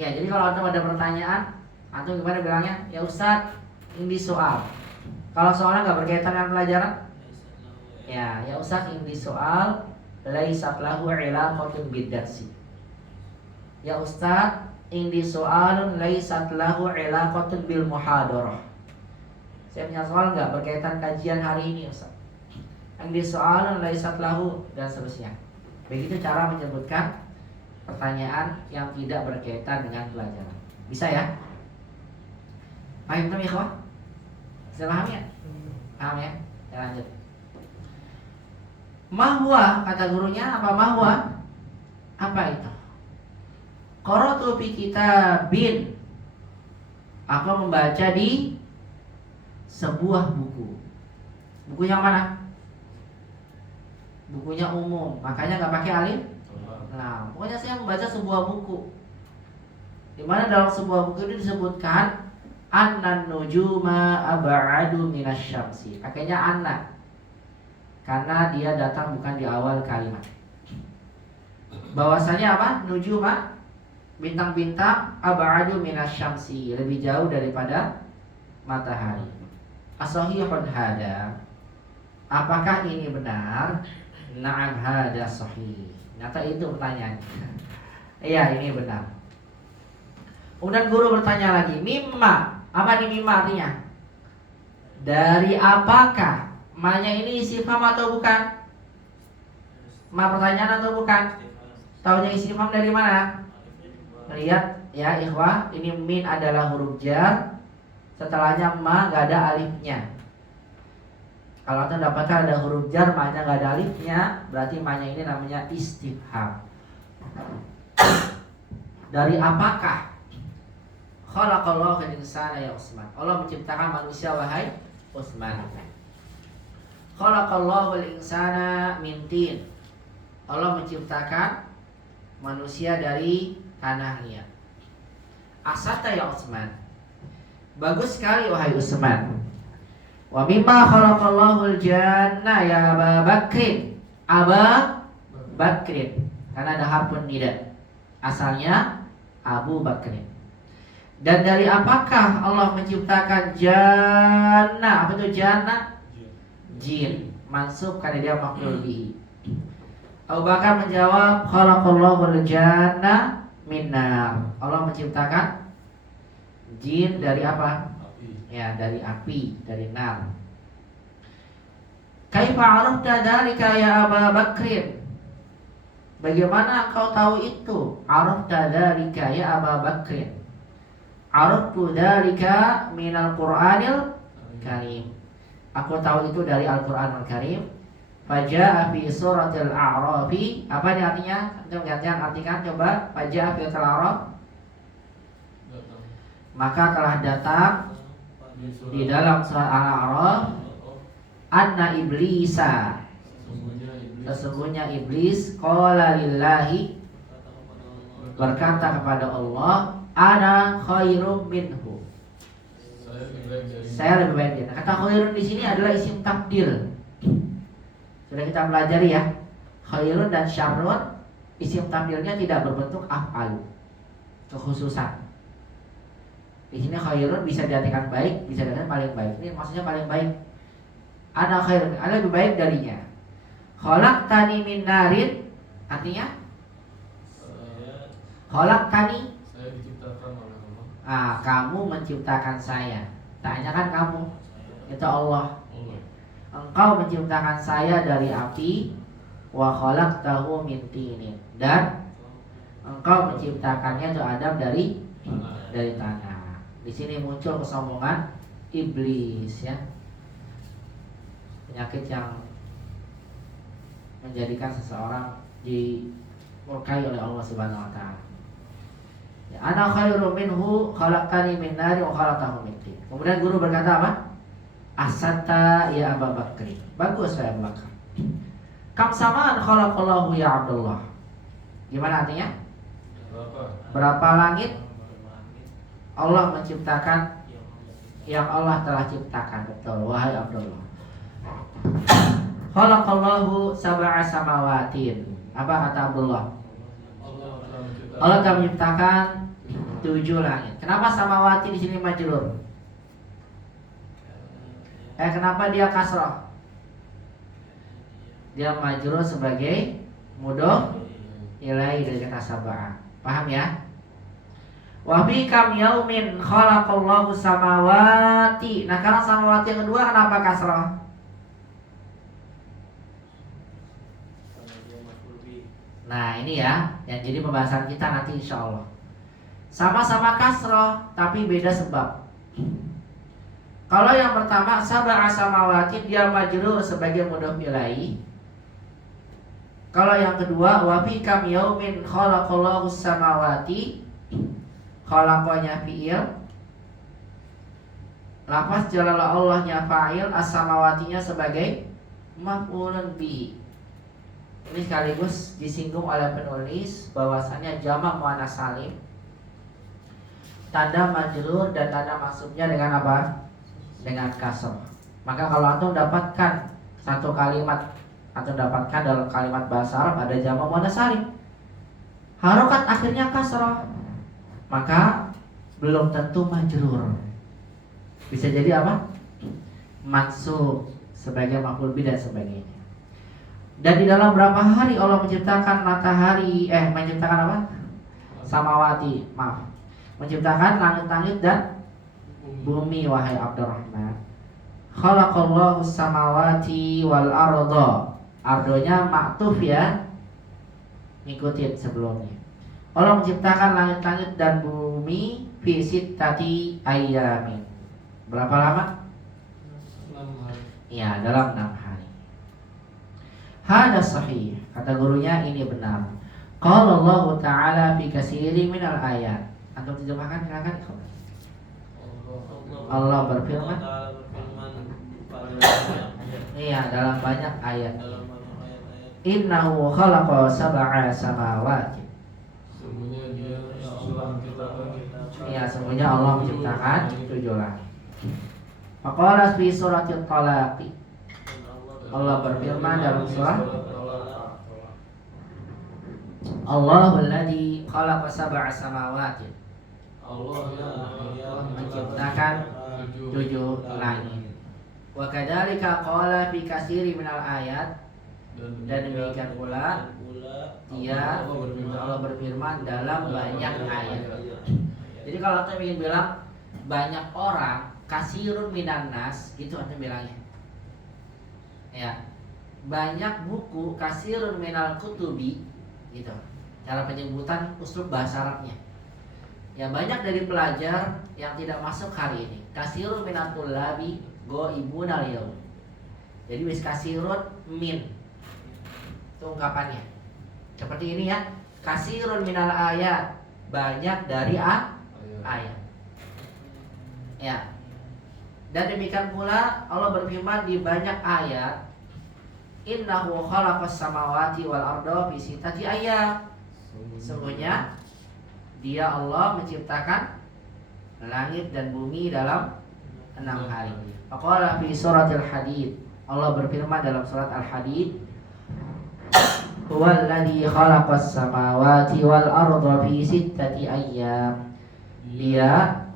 Ya, jadi kalau antum ada pertanyaan, antum gimana bilangnya? Ya Ustaz, ini soal. Kalau soalnya nggak berkaitan dengan pelajaran, ya Ustaz, ini soal laisat lahu ilaqatun bidarsi. Ya Ustaz, ini soalun laisat lahu ilaqatun bil muhadarah. Saya punya soal nggak berkaitan kajian hari ini Ustaz. Ini soalun laisat lahu dan seterusnya. Begitu cara menyebutkan pertanyaan yang tidak berkaitan dengan pelajaran. Bisa ya? Paham ya ikhwah? Bisa paham ya? Paham ya? Ya lanjut. Mahwa, kata gurunya apa mahwa? Apa itu? Qara'tu fi kitabin. Aku membaca di sebuah buku. Buku yang mana? Bukunya umum, makanya nggak pakai alif. Nah, pokoknya saya membaca sebuah buku, di mana dalam sebuah buku itu disebutkan annan nujuma ab'adu minasyamsi. Pakainya anna karena dia datang bukan di awal kalimat. Bahwasanya apa? Nujuma, bintang-bintang, ab'adu minasyamsi, lebih jauh daripada matahari. As-sahihun hada. Apakah ini benar? Na'am hada sahih. Nyata itu pertanyaan. Iya, ini benar. Kemudian guru bertanya lagi, mimma. Apa nih mimma artinya? Dari apakah? Ma-nya ini istifham atau bukan? Ma pertanyaan atau bukan? Taunya istifham dari mana? Lihat ya ikhwah, ini min adalah huruf jar, setelahnya ma gak ada alifnya. Kalau anda dapatkan ada huruf jar, ma-nya gak ada alifnya, berarti ma-nya ini namanya istifham. Dari apakah? Khalaqallahu al-insana ya Utsman. Allah menciptakan manusia wahai Utsman. Khalaqallahu al-insana min tin. Allah menciptakan manusia dari tanah liat. Asata ya Utsman. Bagus sekali wahai Utsman. Wa mimma khalaqallahu al-janna ya Aba Bakrin. Aba Bakrin. Karena ada harfun nida. Asalnya Abu Bakrin. Dan dari apakah Allah menciptakan jannah? Apa itu jannah? Jin. Mansub karena dia maf'ul bihi. Abu Bakar menjawab, khalaqallahu al-janna min nar. Allah menciptakan jin dari apa? Api. Ya, dari api, dari nar. Kaifa 'arafta dzalika ya Aba Bakrin? Bagaimana engkau tahu itu? 'Arafta dzalika ya Aba Bakrin. 'Araftu dzalika minal Qur'anil Karim. Aku tahu itu dari Al-Qur'anul Karim. Faja'a fi suratil A'rafi. Apa ini artinya? Antum gantian artikan coba. Faja'a fi suratil A'raf. Maka telah datang di dalam surat Al-A'raf anna iblisa, sesungguhnya iblis qala lillahi, berkata kepada Allah, ana khairum minhu, saya lebih baik dia. Kata khairun di sini adalah isim tabdil. Sudah kita pelajari ya. Khairun dan syarrun isim tabdilnya tidak berbentuk af'al, kekhususan. Di sini khairun bisa diartikan baik, bisa diartikan paling baik. Ini maksudnya paling baik. Ana khairun, ana lebih baik darinya. Khalaqtani min narin, artinya khalaqtani, saya diciptakan oleh Allah. Kamu menciptakan saya. Tanya kan kamu, itu Allah. Allah. Engkau menciptakan saya dari api, wa khalaqtahu min tinin, dan engkau menciptakannya itu Adam dari tanah. Di sini muncul kesombongan iblis ya. Penyakit yang menjadikan seseorang dimurkai oleh Allah Subhanahu wa taala. Ya, ana khairum minhu khalaqtani min nari wa khalaqtahu min tin. Kemudian guru berkata apa? Asanta ya Abu Bakr. Bagus ya Abu Bakar. Kam samaan khalaqallahu ya Abdullah. Gimana artinya? Berapa langit Allah menciptakan yang Allah telah ciptakan? Betul, wahai Abdullah. Khalaqallahu sab'a samawatin. Apa kata Abdullah? Allah telah menciptakan 7 langit. Kenapa samawati di sini majrur? Kenapa dia kasrah? Dia majrur sebagai mudhof ilaihi dari kata sab'a. Paham ya? Wa fi kam yaumin khalaqallahu samawati. Nah, karena samawati yang kedua kenapa kasrah? Nah, ini ya yang jadi pembahasan kita nanti insyaallah. Sama-sama kasrah tapi beda sebab. Kalau yang pertama sab'a samawati dia majrur sebagai mudhof ilaihi. Kalau yang kedua wa fi kam yaumin khalaqallahu samawati, khalaqanya fi'il, lafaz jalala Allahnya fa'il, as-samawatinya sebagai maf'ulun bihi. Ini sekaligus disinggung oleh penulis bahwasannya jamak muannats salim tanda majrur dan tanda maksudnya dengan apa? Dengan kasrah. Maka kalau antum dapatkan satu kalimat, antum dapatkan dalam kalimat bahasa Arab ada jamak muannats salim, harokat akhirnya kasrah, maka belum tentu majrur. Bisa jadi apa? Mansub sebagai maf'ul bih dan sebagainya. Dan di dalam berapa hari Allah menciptakan matahari, menciptakan apa? Samawati, maaf. Menciptakan langit-langit dan bumi, wahai Abdurrahman. Khalaqallahu samawati wal arda. Ardonya maktuf ya. Ngikutin sebelumnya. Allah menciptakan langit-langit dan bumi fi sittati ayyamin. Berapa lama? 6 hari. Ya, dalam 6 hari. Hada sahih, kata gurunya ini benar. Qala Allah Ta'ala fi katsiri minal ayat. Antum terjemahkan silakan. Allah berfirman. Iya, dalam banyak ayat. Innahu khalaqa sab'a samawati. Sungguhnya dia telah menciptakan. Iya, sungguhnya Allah menciptakan 7 langit. Faqala fi suratil Talaq. Allah berfirman dalam surah Allahul ladzi khalaqa sab'a samawati. Allah yang menciptakan 7 langit. Wa kadzalika qala fi katsiri minal ayat. Dan demikian pula dia Allah berfirman dalam banyak ayat. Jadi kalau kita ingin bilang banyak orang, kasirun minan nas, gitu artinya bilangnya. Ya, banyak buku kasirun minal kutubi gitu. Cara penyebutan uslub bahasa Arabnya. Ya, banyak dari pelajar yang tidak masuk hari ini. Kasirun minal tulabi ghaibuna al-yaum. Jadi wis kasirun min. Itu ungkapannya. Seperti ini ya. Kasirun minal ayat. Banyak dari ayat. Ya. Dan demikian pula Allah berfirman di banyak ayat, innahu khalaqas samawati wal arda fi sittati ayyam. Sungguhnya Dia Allah menciptakan langit dan bumi dalam 6 hari. Faqala fi suratil Hadid. Allah berfirman dalam surat Al-Hadid, huwallazi khalaqas samawati wal arda fi sittati ayyam. Dia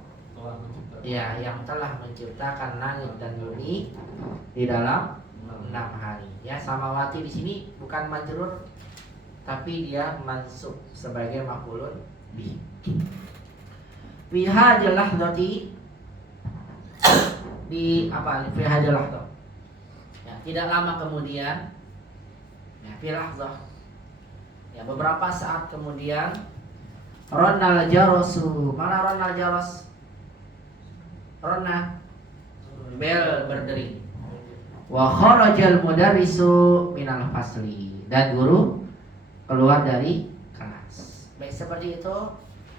ya yang telah menciptakan langit dan bumi di dalam 6 hari. Ya, samawati di sini bukan majrur tapi dia mansub sebagai maf'ulun bih. Fi hadzal lahdati, di apa? Fi hadzal lahdati. Ya, tidak lama kemudian, ya, fi lahdzah. Ya, beberapa saat kemudian, ronnal jarasu. Mana ronnal jaras? Ronna bel berdering. Wa kharajal mudarrisu minal fasli, dan guru keluar dari kelas. Baik, seperti itu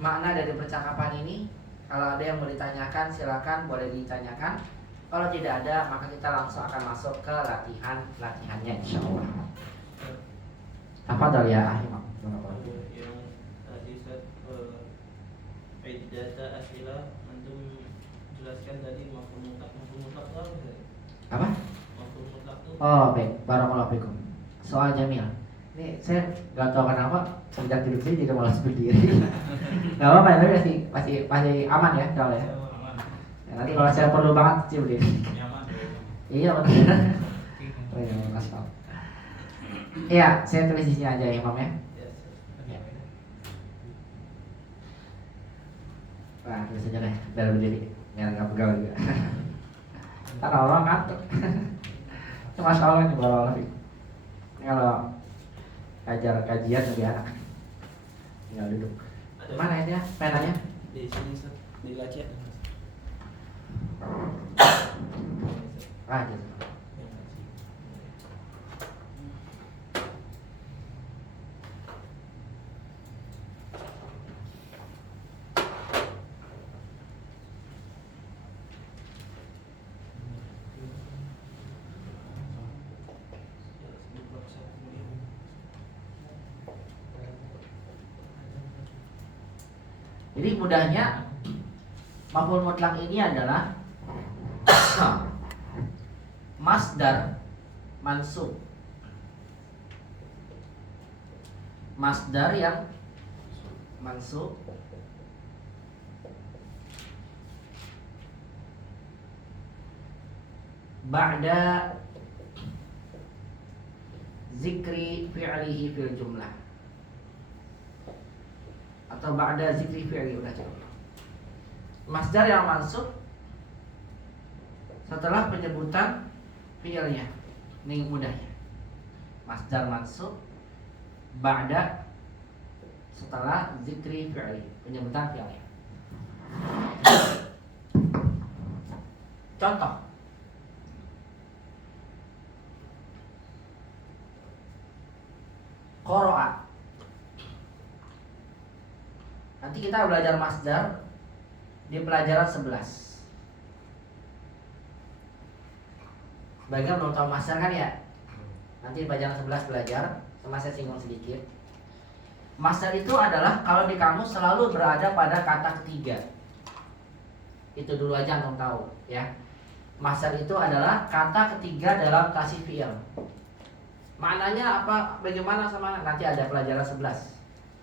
makna dari percakapan ini. Kalau ada yang mau ditanyakan silakan, boleh ditanyakan. Kalau tidak ada maka kita langsung akan masuk ke latihannya insyaallah. Tafadhol ya Ahimah. Yang tadi Ustaz data asila antum jelaskan tadi mafhum mutlak itu Apa? mafhum mutlak itu. Oh, baik. Barakallahu fikum. Soal Jamil. Ini saya nggak tahu kenapa sejak duduk sini jadi malas berdiri. Nggak apa-apa, tapi masih aman ya kalau ya. Ya, nanti kalau saya perlu banget sih berdiri. Iya benar. Oh iya, makasih Pak. Iya, saya tulis di sini aja Imam ya. Ya. Wah, tulis aja deh, biar berdiri, biar nggak pegal juga. Karena orang ngantuk. Cuma soalnya nih baru lebih. Kalau ajar kajian lebih enak. Tinggal duduk. Mana ini ya penanya? Di sini Ustaz, di laci. Gitu. Jadi mudahnya maf'ul mutlak ini adalah masdar mansub. Masdar yang mansub ba'da zikri fi'lihi fil jumlah, atau ba'da zikri fi'li, udah cukup. Masdar yang mansub setelah penyebutan fi'ilnya. Ini mudahnya. Masdar mansub ba'da setelah zikri fi'li, penyebutan fi'ilnya. Contoh. Qara'a. Nanti kita belajar masdar di pelajaran 11. Bagian belum tahu masdar kan ya? Nanti di pelajaran 11 belajar, sama saya singgung sedikit. Masdar itu adalah kalau di kamus selalu berada pada kata ketiga. Itu dulu aja antum tahu ya. Masdar itu adalah kata ketiga dalam tasih fi'il. Maknanya apa? Bagaimana sama? Nanti ada pelajaran 11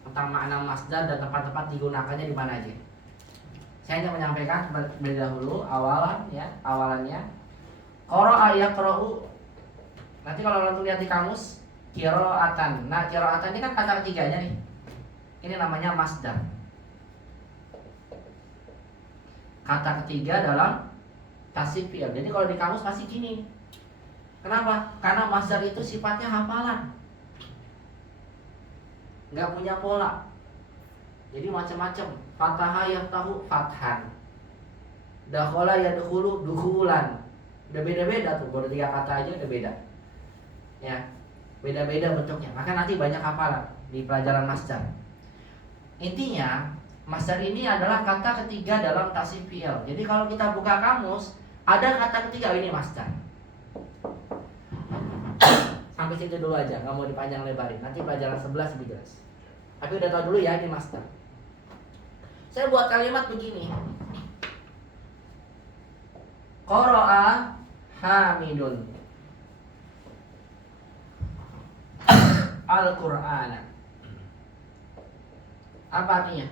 tentang makna masdar dan tempat-tempat digunakannya di mana aja. Saya hanya menyampaikan terlebih dahulu awalannya. Qara'a yaqra'u. Nanti kalau antum lihat di kamus qira'atan. Nah, qira'atan ini kan kata ketiganya nih. Ini namanya masdar. Kata ketiga dalam tasih fi'il. Jadi kalau di kamus masih gini. Kenapa? Karena masdar itu sifatnya hafalan, nggak punya pola. Jadi macam-macam. Fataha yaftahu fathan, dakhala yadkhulu dukhulan. Udah beda-beda tuh, baru 3 kata aja udah beda. Ya, beda-beda bentuknya. Maka nanti banyak hafalan di pelajaran masdar. Intinya, masdar ini adalah kata ketiga dalam tasrif fi'il. Jadi kalau kita buka kamus, ada kata ketiga, ini masdar. Sampai situ dulu aja, nggak mau dipanjang lebarin. Nanti pelajaran 11 lebih jelas. Tapi udah tahu dulu ya ini masdar. Saya buat kalimat begini. Qara'a Hamidun Al-Qur'ana. Apa artinya?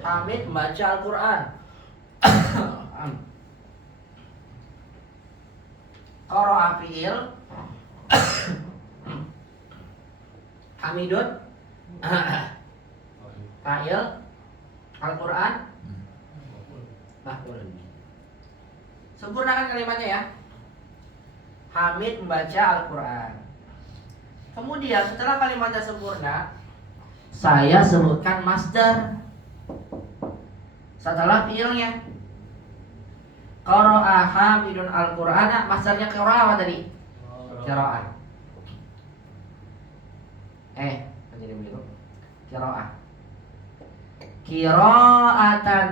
Hamid membaca Al-Qur'an. Qara'a fi'il, Hamidun fa'il, Al-Qur'an maf'ulun. Sempurnakan kalimatnya ya. Hamid membaca Al-Qur'an. Kemudian setelah kalimatnya sempurna, saya sebutkan masdar setelah fi'ilnya. Qara'a Hamidun Al-Qur'ana, masdarnya qira'a apa tadi? Qira'ah. Jadi begitu. Qira'ah. Qira'atan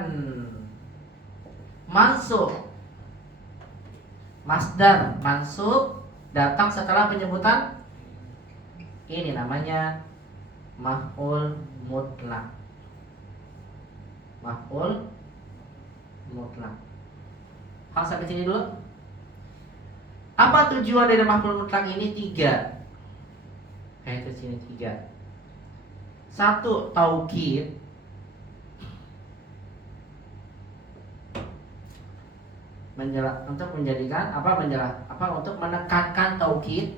mansub. Masdar mansub datang setelah penyebutan ini, namanya maf'ul mutlak. Maf'ul mutlak. Hal sampai sini dulu. Apa tujuan dari maf'ul mutlak ini? 3. Itu sini 3. 1, taukid. Untuk menjadikan untuk menekankan taukid.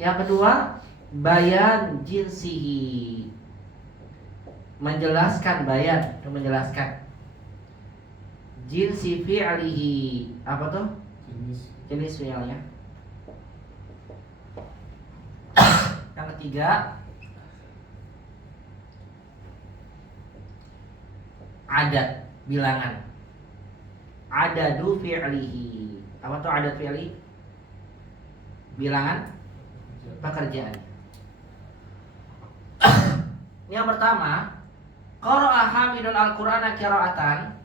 Yang kedua, bayan jinsihi, menjelaskan jinsi fi'lihi. Apa tuh? Jenis fi'ilnya. Yang ketiga, adat, bilangan. Adadu fi'lihi. Apa tuh adat fi'li? Bilangan pekerjaan. Yang pertama, qara'a Hamidun Al-Qur'ana qira'atan.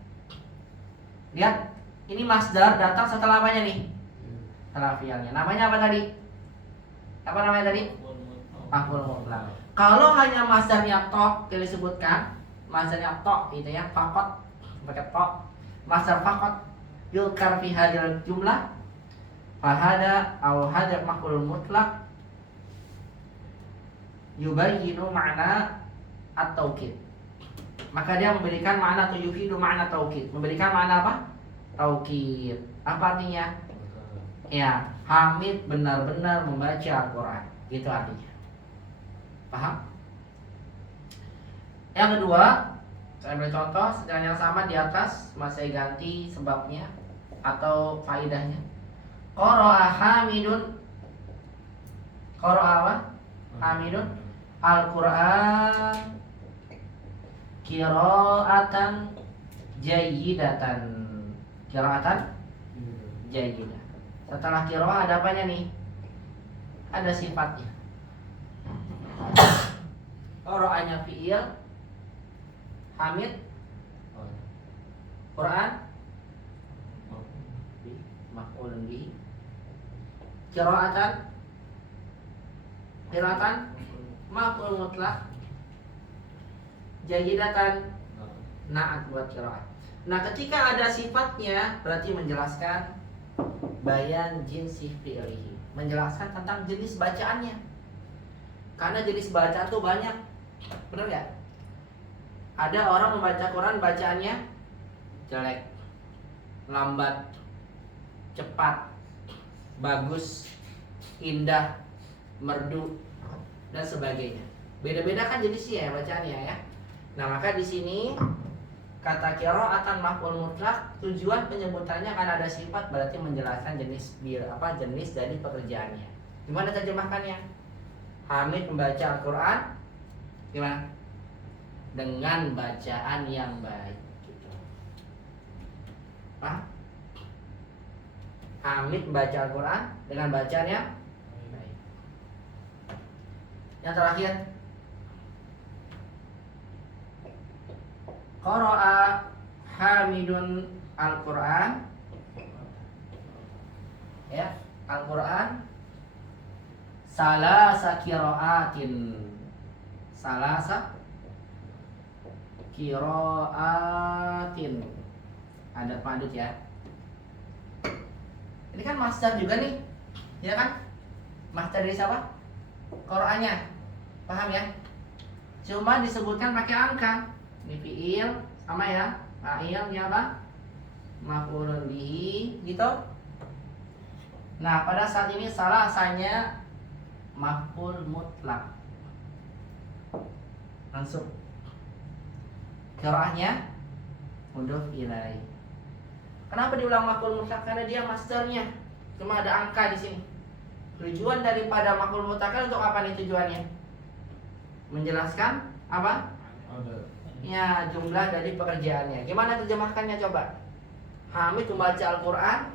Lihat, ini masdar datang setelah apanya nih? Setelah fi'ilnya. Namanya apa tadi? Apa namanya tadi? Maf'ul mutlak. Kalau hanya masdarnya tok yang disebutkan, masdarnya tok itu ya, faqat, pakai tok. Masdar faqat yulkar fi hadhil jumlah, fahada aw hada maf'ul mutlak yubayyinu ma'na at-taukid. Maka dia memberikan makna atau yufidu makna taukid. Memberikan makna apa? Taukid. Apa artinya? Ya, Hamid benar-benar membaca Al-Quran. Itu artinya. Paham? Yang kedua, saya beri contoh dengan yang sama di atas, masih ganti sebabnya atau faidahnya. Qara'a Hamidun. Qara'a apa? Hamidun Al-Qur'an qira'atan jayyidatan. Qira'atan jayyidah. Setelah qira'ah ada apanya nih? Ada sifatnya. Qara'anya fi'il, Hamid Quran maf'ulun bihi, qira'atan maf'ul mutlak, jayyidatan na'at buat qira'at. Nah, ketika ada sifatnya berarti menjelaskan bayan jinsi fi'lihi, menjelaskan tentang jenis bacaannya. Karena jenis bacaan tuh banyak. Benar enggak? Ada orang membaca Quran bacaannya jelek, lambat, cepat, bagus, indah, merdu, dan sebagainya. Beda-beda kan jenisnya ya bacaannya ya. Nah, maka di sini kata qiraatan maf'ul mutlak tujuan penyebutannya kan ada sifat berarti menjelaskan jenis jenis dari pekerjaannya. Gimana terjemahkannya? Hamid membaca Al-Qur'an gimana? Dengan bacaan yang baik gitu. Paham? Hamid membaca Al-Qur'an dengan bacaan yang baik. Yang terakhir, qara'a Hamidun Al-Qur'an, ya, Al-Qur'an salasa qira'atin, salasa qira'atin, ada padut ya. Ini kan masdar juga nih, ya kan? Masdar dari siapa? Qur'annya, paham ya? Cuma disebutkan pakai angka. Ini fi'il sama ya, fa'il ya apa? Maf'ulun bihi gitu. Nah, pada saat ini salasanya maf'ul mutlak. Langsung qiraahnya mudhof ilaih. Kenapa diulang maf'ul mutlak? Karena dia masdarnya. Cuma ada angka di sini. Tujuan daripada maf'ul mutlak untuk apa nih tujuannya? Menjelaskan apa? Ya, jumlah dari pekerjaannya. Gimana terjemahkannya coba? Hamid membaca Al-Qur'an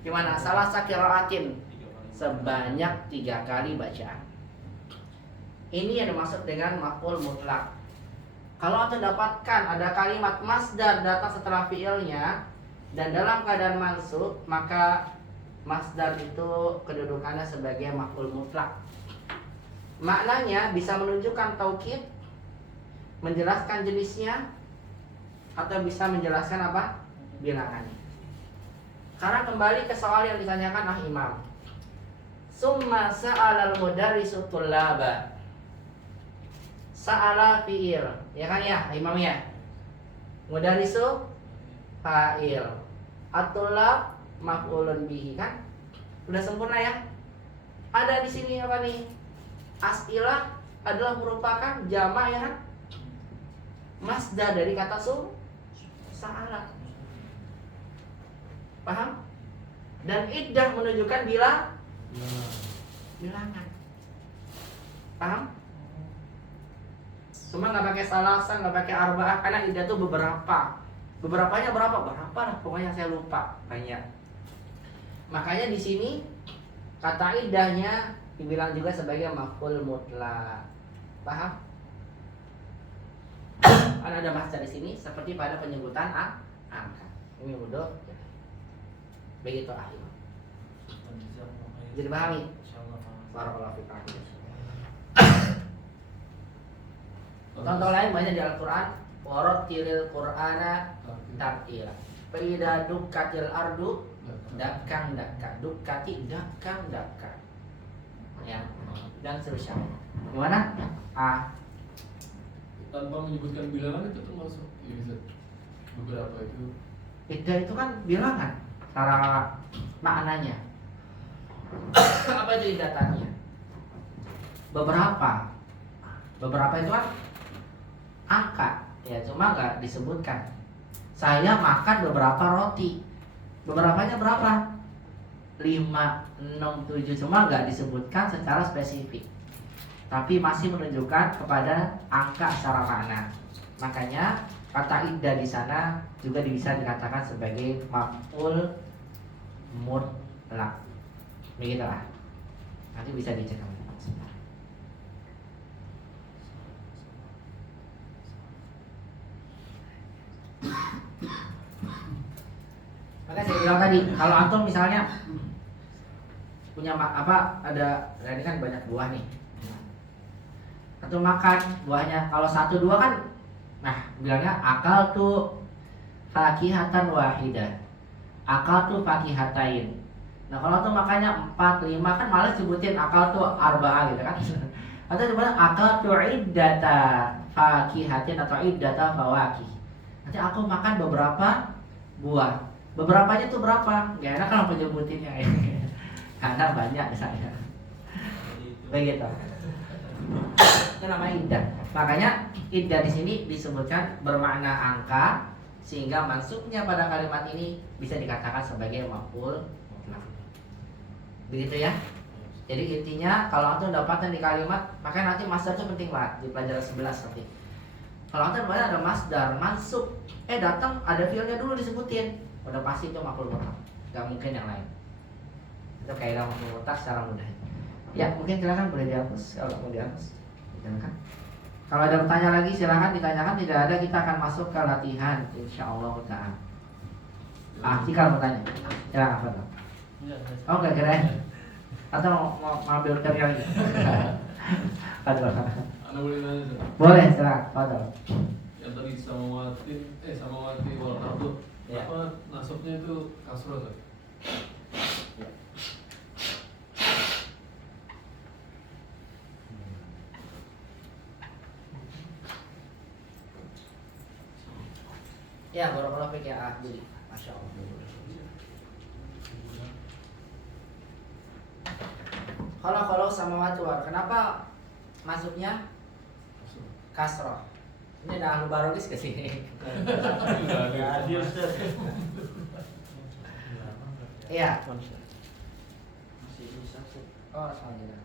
gimana? Salasa qira'atin, sebanyak 3 kali bacaan. Ini yang dimaksud dengan maf'ul mutlak. Kalau Anda dapatkan ada kalimat masdar datang setelah fi'ilnya dan dalam keadaan mansub, maka masdar itu kedudukannya sebagai maf'ul mutlak. Maknanya bisa menunjukkan taukid, menjelaskan jenisnya, atau bisa menjelaskan apa? Bilangannya. Karena kembali ke soal yang ditanyakan Imam. Summa sa'alal mudarrisu tullaba. Sa'ala fi'il, ya kan ya, Imam ya? Mudarrisu fa'il. At-tullab maf'ulun bihi kan? Udah sempurna ya? Ada di sini apa nih? As'ilah adalah merupakan jamak ya kan? Masdar dari kata sa'ala. Paham? Dan iddah menunjukkan bilangan. Paham? Cuma nggak pakai salasa, nggak pakai arba'ah karena iddah tuh beberapa. Beberapanya berapa? Berapa lah pokoknya saya lupa banyak. Makanya di sini kata iddahnya dibilang juga sebagai maf'ul mutlak. Paham? Ada masdar di sini seperti pada penyebutan angka. Ini udah begitu akhir. Jadi pahami? Barakallahu fikum. Contoh lain banyak di Al-Qur'an. Warattilil Qur'ana tartila. Fa'idza dukkatil ardu dakkan dakkan. Dukkati dakkan dakkan. Ya. Dan seterusnya. Gimana? Tanpa menyebutkan bilangan itu termasuk ya, bisa beberapa itu. Iddah itu kan bilangan cara maknanya. Apa itu iddah tanya? Beberapa itu kan angka ya, cuma nggak disebutkan. Saya makan beberapa roti. Beberapanya berapa? 5, 6, 7, cuma nggak disebutkan secara spesifik. Tapi masih menunjukkan kepada angka secara makna. Makanya kata iddah di sana juga bisa dikatakan sebagai maf'ul mutlak. Begitulah. Nanti bisa dicek. Maka saya bilang tadi, kalau antum misalnya punya ada ini kan banyak buah nih. Antum makan buahnya, kalau 1, 2 kan, nah bilangnya akal tuh fakihatan wahidah, akal tuh fakihatain. Nah kalau tuh makannya 4, 5 kan malah sebutin akal tuh arba'ah gitu kan. Atau sebenarnya akal tuh iddata fakihatin atau iddata fawakih. Nanti aku makan beberapa buah. Beberapanya tuh berapa? Gak enak kalau penyebutinnya. Karena banyak saya. Begitu. Itu namanya iddah. Makanya iddah di sini disebutkan bermakna angka, sehingga mansubnya pada kalimat ini bisa dikatakan sebagai maf'ul mutlaq. Begitu ya. Jadi intinya kalau antum dapatkan di kalimat, makanya nanti masdar itu penting banget di pelajaran 11 nanti. Kalau antum ada masdar mansub, datang ada fiilnya dulu disebutin, udah pasti itu maf'ul mutlaq. Gak mungkin yang lain. Itu kaidah maf'ul mutlaq secara mudah. Ya, mungkin silakan boleh dihapus kalau mau dihapus. Silakan. Kalau ada pertanyaan lagi silakan ditanyakan, tidak ada kita akan masuk ke latihan insyaallah taala. Jika bertanya. Silakan Fadl. Oh, enggak keren. Atau mau ambil karya lagi? Fadl. Anda boleh nanya sih? Boleh, silakan Fadl. Yang tadi samawati wal ardu, Ya. apa nasabnya itu kasroh tuh? Ya, barakallahu fiik ya Budi. Masya Allah. Kalau samawati wal, kenapa masuknya kasroh? Ini dah ahlu barogis ke sini. Iya. Oh, alhamdulillah.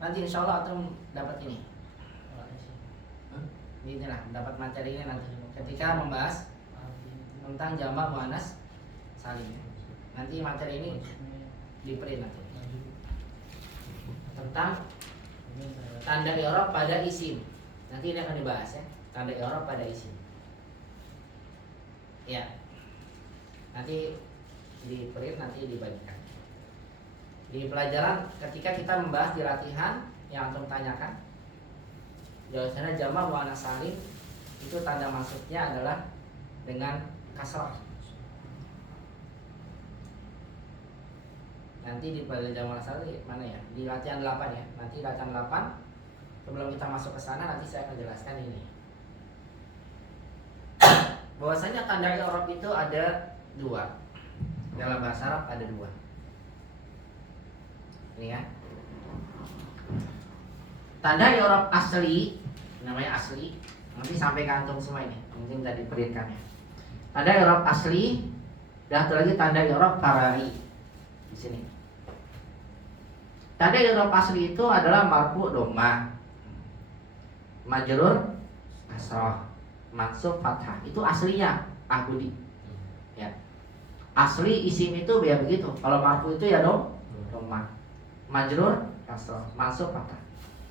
Nanti insya Allah antum dapat ini. Inilah dapat materi ini nanti ketika membahas tentang jamak muannas salim. Nanti materi ini di print nanti tentang tanda i'rab pada isim. Nanti ini akan dibahas ya, tanda i'rab pada isim. Ya. Nanti di print, nanti dibagikan. Di pelajaran ketika kita membahas di latihan yang antum tanyakan, jawabannya jamak muannas salim itu tanda masuknya adalah dengan kasrah. Nanti di pelajaran jamak muannas salim mana ya? Di latihan 8 ya. Nanti latihan 8 sebelum kita masuk ke sana nanti saya akan jelaskan ini. Bahwasanya tanda i'rab itu ada 2. Dalam bahasa Arab ada 2. Ini ya. Tanda i'rab asli, namanya asli. Nanti sampai ke antum semua ini. Mungkin tadi diperinkan ya. Tanda i'rab asli, dan satu lagi tanda i'rab fara'i. Di sini. Tanda i'rab asli itu adalah marfu dhammah, majrur kasrah, mansub fathah. Itu aslinya Ahbudi. Ya. Asli isim itu ya begitu. Kalau marfu itu ya dhammah, majrur kasrah, mansub fathah.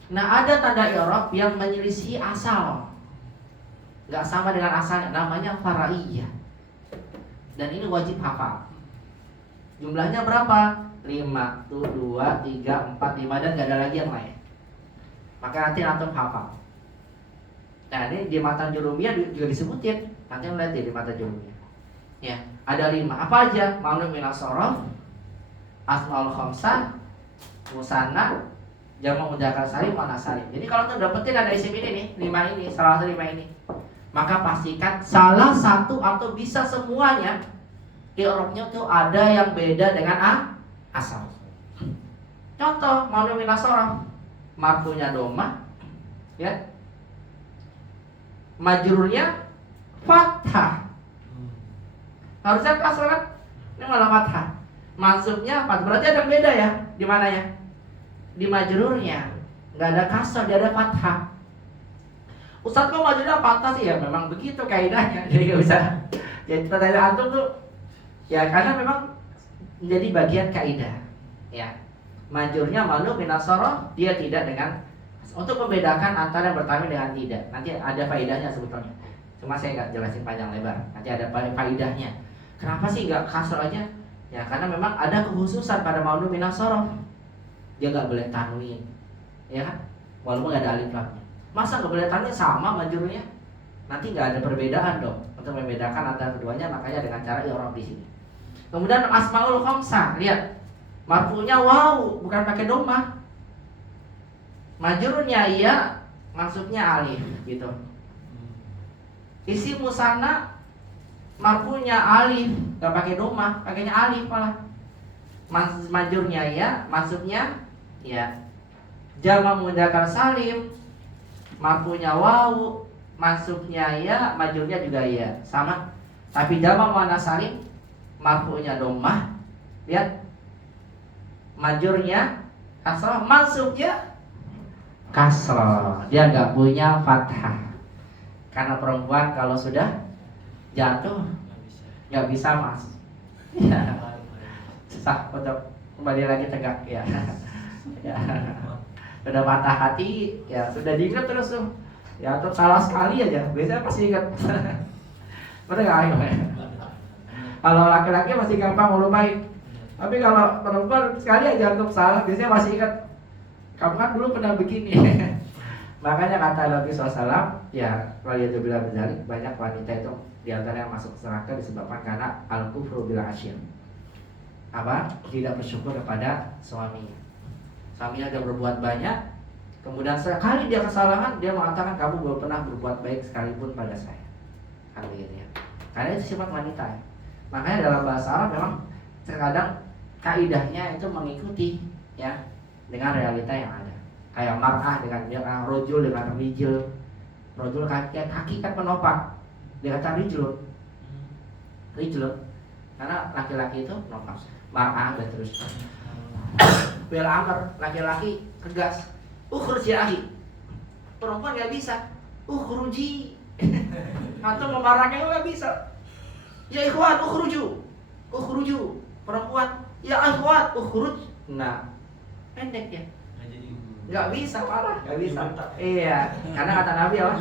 Nah, ada tanda i'rab yang menyelisih asal, nggak sama dengan asalnya, namanya faraiyah. Dan ini wajib hafal. Jumlahnya berapa? 5, 2, 3, 4, 5 dan nggak ada lagi yang lain. Maka nanti antum hafal. Nah, ini di matan jurumiyah juga disebutin. Nanti lihat di matan jurumiyah. Ya, ada 5. Apa aja? Ma'lum min as-sarf, asmaul khamsah, musanna, jamak mudzakkar salim, muannas salim. Jadi kalau tuh dapetin ada isim ini nih, 5 ini, salah satu 5 ini, maka pastikan salah satu atau bisa semuanya i'rabnya tuh ada yang beda dengan asal. Contoh, ma'lum min as-sarf, marfunya dhammah, ya. Majrurnya fathah. Harusnya kasrah kan? Ini malah fathah. Mansubnya fathah. Berarti ada yang beda ya? Di mana ya? Di majrurnya nggak ada kasrah, dia ada fathah. Ustadz kok majrurnya fathah sih? Ya memang begitu kaidahnya. Jadi nggak bisa. Jadi pertanyaan antum tuh ya karena memang menjadi bagian kaidah. Ya, majrurnya ma'lum min as-sarf, dia tidak dengan, untuk membedakan antara yang bertanwin dengan tidak. Nanti ada faidahnya sebetulnya. Cuma saya nggak jelasin panjang lebar. Nanti ada faidahnya. Kenapa sih nggak kasrah aja? Ya karena memang ada kekhususan pada ma'lum min as-sarf. Dia nggak boleh tanwin, ya kan? Walaupun nggak ada alif lamnya. Masa nggak boleh tanwin sama majrurnya? Nanti nggak ada perbedaan dong. Untuk membedakan antara keduanya, makanya dengan cara i'rab di sini. Kemudian asmaul khamsah, lihat marfunya waw, bukan pakai dhammah. Majrurnya iya, maksudnya alif, gitu. Isim musanna marfunya alif, nggak pakai dhammah, pakainya alif malah. Majrurnya iya, maksudnya ya. Jamak mudzakkar salim, marfu'nya wawu, mansubnya ya, majrurnya juga ya, sama. Tapi jamak muannats salim, marfu'nya dhammah, lihat, majrurnya kasrah, mansubnya kasrah. Dia nggak punya fathah. Karena perempuan kalau sudah jatuh nggak bisa mas, ya, susah untuk kembali lagi tegak ya. Ya. Sudah patah hati, ya sudah diingat terus tuh. Ya atau salah sekali aja, biasanya pasti ingat. Betul nggak ayo? Kalau laki-laki masih gampang melupain, tapi kalau perempuan sekali aja untuk salah, biasanya masih ingat. Kamu kan dulu pernah begini. Makanya kata Nabi SAW, ya waliyadzubillah bidzalik, banyak wanita itu diantara yang masuk neraka disebabkan karena al-kufru bil asyir. Apa? Tidak bersyukur kepada suaminya. Suaminya sudah berbuat banyak, kemudian sekali dia kesalahan, dia mengatakan kamu belum pernah berbuat baik sekalipun pada saya. Kan begitu ya. Karena itu sifat wanita ya. Makanya dalam bahasa Arab memang terkadang kaidahnya itu mengikuti ya dengan realita yang ada. Kayak mar'ah dengan rojul dengan rijul. Rojul kaki kan penopang, dia kata rijul. Karena laki-laki itu penopang. Mar'ah dan terus. Bil amr, laki-laki tegas. Ukhruj ya akhi. Perempuan nggak bisa. Ukhruji. Atau memarahnya nggak bisa. Ya ikhwan, ukhruju. Perempuan, ya ikhwan, ukhruj. Nah, pendek ya. Nggak bisa, parah, nggak bisa. Iya, karena kata Nabi apa?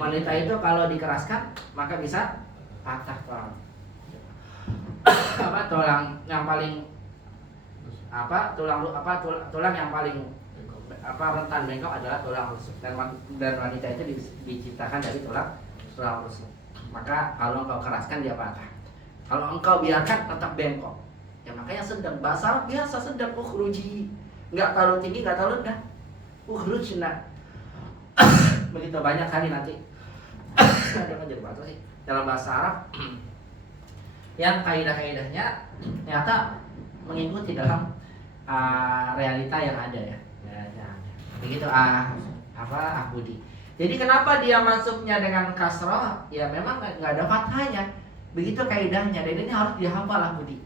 Wanita itu kalau dikeraskan maka bisa patah tulang. Apa tulang yang paling tulang yang paling rentan bengkok adalah tulang rusuk, dan wanita itu diciptakan dari tulang rusuk. Maka kalau engkau keraskan dia patah. Kalau engkau biarkan tetap bengkok. Ya makanya sedang, bahasa biasa sedang, ukhruji. Enggak terlalu tinggi, enggak terlalu rendah. Ukhrujna. Begitu banyak kali nanti. Ada menjadi batu sih dalam bahasa Arab yang kaidah-kaidahnya ternyata mengikuti dalam realita yang ada ya. Begitu Budi. Jadi kenapa dia masuknya dengan kasrah? Ya memang nggak ada fathahnya. Begitu kaidahnya, dan ini harus dihafal Budi.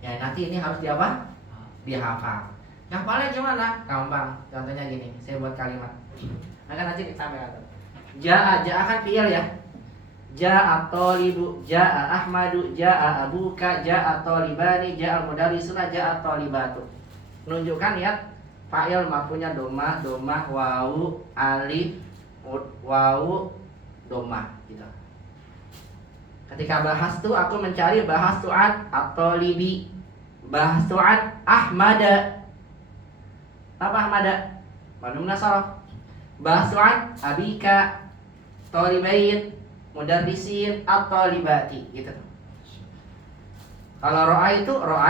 Ya nanti ini harus dihafal. Ngapalnya gimana? Gampang. Contohnya gini, saya buat kalimat. Maka nanti disampaikan. Ja'a kan fi'il ya. Ja'a thalibu, ja'a Ahmadu, ja'a abuka, ja'a thalibani, ja'a mudarrisuna, ja'a thalibatu. Menunjukkan ya fa'il marfu'nya dhammah, wawu, alif, wawu, dhammah gitu. Ketika bahas tuh aku mencari bahas tu'an at-thalibi, bahas tu'an Ahmada. Apa Ahmada? Manu nasarah. Bahas tu'an abika, thalibain, mudarrisin, at-thalibati gitu. Kalau ro'a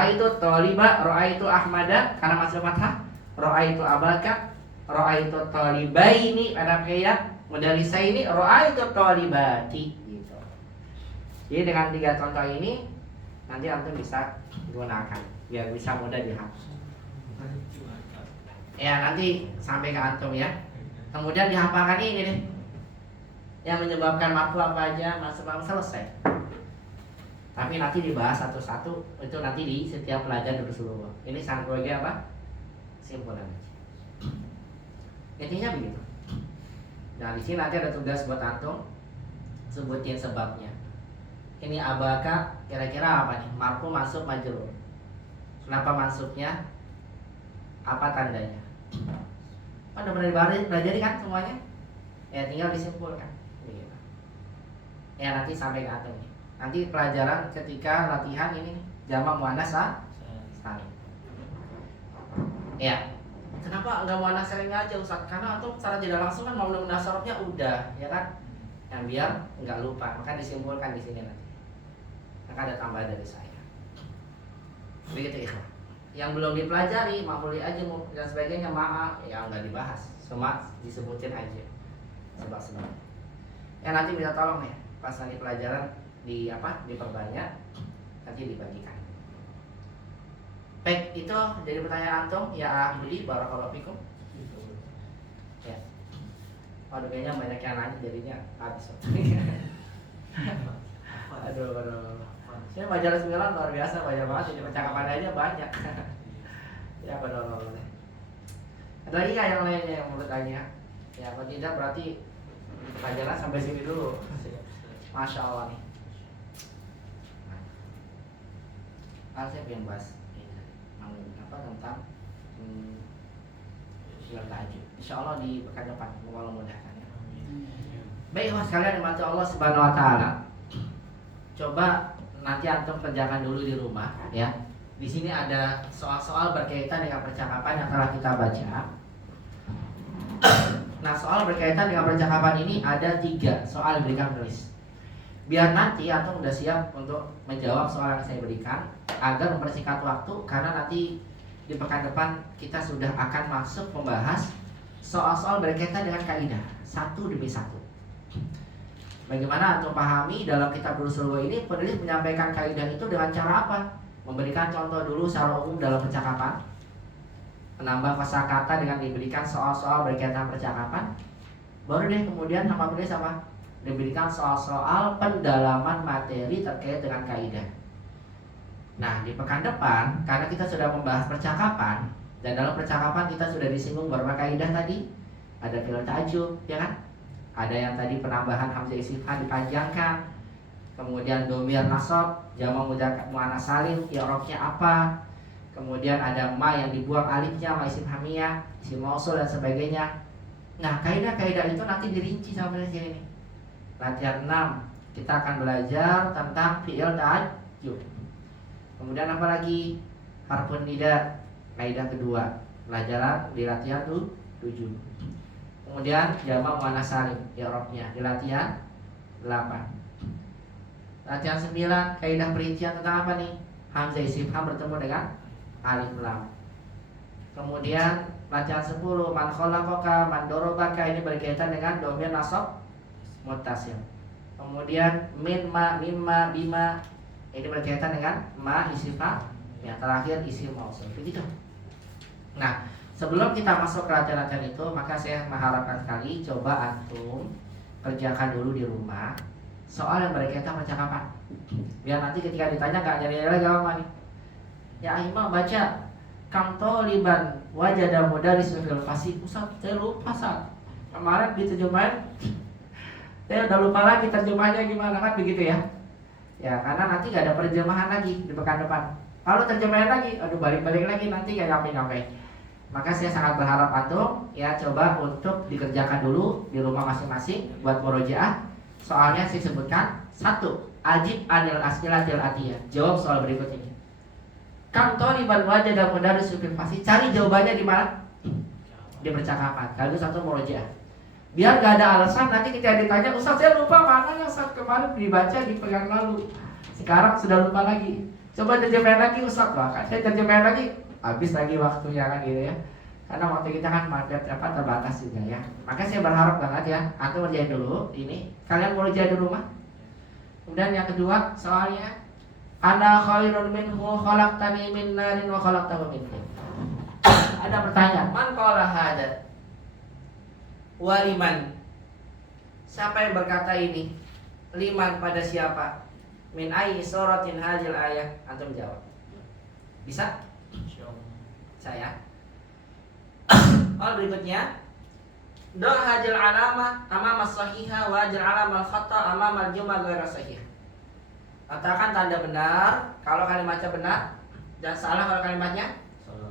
itu thaliba, ro'a itu Ahmada karena masih fathah. Ro'a itu abaka, ro'a itu thalibaini ada kayak mudarrisaini, ro'a itu thalibati gitu. Jadi dengan 3 contoh ini nanti antum bisa gunakan biar bisa mudah dihafal. Ya nanti sampai ke antum ya. Kemudian dihafalkan ini deh. Yang menyebabkan marfu apa aja, masuk selesai. Tapi nanti dibahas satu-satu, itu nanti di setiap pelajaran dulu. Ini sebagai apa? Simpulan. Intinya begitu. Nah, di sini nanti ada tugas buat antum, sebutin sebabnya. Ini abaka kira-kira apa nih? Marfu, mansub, majrur. Kenapa mansubnya? Apa tandanya? Udah pernah belajar kan semuanya? Ya tinggal disimpulkan. Begitu. Ya nanti sampai ke antum nih. Nanti pelajaran ketika latihan ini jamak muannats salim. Ya. Kenapa enggak muannats salim aja Ustaz? Karena antum secara tidak langsung kan mau munasarabnya udah, ya kan? Yang biar enggak lupa, maka disimpulkan di sini nanti. Maka ada tambahan dari saya. Begitu ikhwan. Yang belum dipelajari, maf'ul aja dan sebagainya, maaf, ya enggak dibahas. Cuma disebutin aja. Sebab-sebab. Ya nanti minta tolong ya, pas nanti pelajaran diperbanyak, nanti dibagikan. Baik, itu jadi pertanyaan antum ya Budi, barakallahu fikum. Ya. Waduh, kayaknya banyak yang nanya jadinya habis. Aduh. Saya Majalah 9 luar biasa, banyak banget ini percakapan aja banyak. Ya benar. Ada lagi nggak yang lainnya yang menurut tanya? Ya kalau tidak berarti Majalah sampai sini dulu. Masya Allah nih. Saya pengen bahas tentang silat tahajud. Insya Allah di pekan depan, kalau mudahkan ya. Baik sekalian dimati Allah Subhanahu Wa Taala. Coba nanti antum kerjakan dulu di rumah ya. Di sini ada soal-soal berkaitan dengan percakapan yang telah kita baca. Nah, soal berkaitan dengan percakapan ini ada 3 soal yang diberikan penulis. Biar nanti antum udah siap untuk menjawab soal yang saya berikan agar mempersingkat waktu, karena nanti di pekan depan kita sudah akan masuk membahas soal-soal berkaitan dengan kaidah satu demi satu. Bagaimana antum pahami dalam kitab Durusul ini penulis menyampaikan kaidah itu dengan cara apa? Memberikan contoh dulu secara umum dalam percakapan, menambah kosakata dengan diberikan soal-soal berkaitan percakapan. Baru deh kemudian sama penulis apa? Diberikan soal-soal pendalaman materi terkait dengan kaidah. Nah, di pekan depan karena kita sudah membahas percakapan dan dalam percakapan kita sudah disinggung beberapa kaidah tadi. Ada fi'il ta'ajjub, ya kan? Ada yang tadi penambahan hamzah istifham dipanjangkan. Kemudian dhamir nasab, jamak mudzakkar muannats salim, i'rabnya apa? Kemudian ada ma yang dibuang alifnya, ma isim hamiyah, isim mausul dan sebagainya. Nah, kaidah-kaidah itu nanti dirinci sama di sini. Latihan 6 kita akan belajar tentang fi'il ta'ajjub. Kemudian apa lagi? Harfun nida, kaidah kedua. Pelajaran di latihan 7. Kemudian jamak muannats salim, i'rabnya di latihan 8. Latihan 9, kaidah perincian tentang apa nih? Hamzah istifham bertemu dengan alif lam. Kemudian latihan 10, man khalaqaka, man darabaka, ini berkaitan dengan dhamir nasab muttasil. Kemudian min ma, mimma, bima, ini berkaitan dengan ma istifham. Yang terakhir isim mausul. Begitu. Nah, sebelum kita masuk ke latihan-latihan itu, maka saya mengharapkan sekali coba antum kerjakan dulu di rumah soal yang berkaitan percakapan. Biar nanti ketika ditanya gak nyari-nyari lagi apa nih. Ya Imam baca kam taliban wajada mudaris fil fasih. Ustaz, saya lupa Ustaz. Kemarin diterjemahin saya udah lupa lagi terjemahnya gimana, kan begitu ya. Ya, karena nanti gak ada terjemahan lagi di pekan depan. Kalau terjemahan lagi, aduh balik-balik lagi nanti gak nyampe-nyampe. Maka saya sangat berharap antum ya coba untuk dikerjakan dulu di rumah masing-masing buat murojaah. Soalnya saya sebutkan 1. Ajib anil as'ilatil atiyah. Jawab soal berikut ini. Kam taliban wajada mudaris fil fasih. Cari jawabannya di mana? Di percakapan. Kalau satu murojaah. Biar gak ada alasan nanti kita ditanya, Ustaz saya lupa mana yang saat kemarin dibaca di pekan lalu. Sekarang sudah lupa lagi. Coba terjemahin lagi Ustaz, bahkan saya terjemahin lagi, habis lagi waktunya kan gitu ya. Karena waktu kita kan terbatas juga ya. Maka saya berharap banget ya, antum kerjain dulu ini. Kalian mau kerjain di rumah. Kemudian yang kedua soalnya, ana khairun minhu khalaqtani min narin wa khalaqtahu min tin. Ada pertanyaan, man qala hadza? Waliman. Siapa yang berkata ini? Liman, pada siapa? Min ayyi suratin hadhil ayah? Antum jawab. Bisa? Saya. Soal berikutnya, do hadhil alama amama sahiha wa hadhil alama al-khata amama al-jumlah ghairu sahih. Katakan tanda benar kalau kalimatnya benar dan salah kalau kalimatnya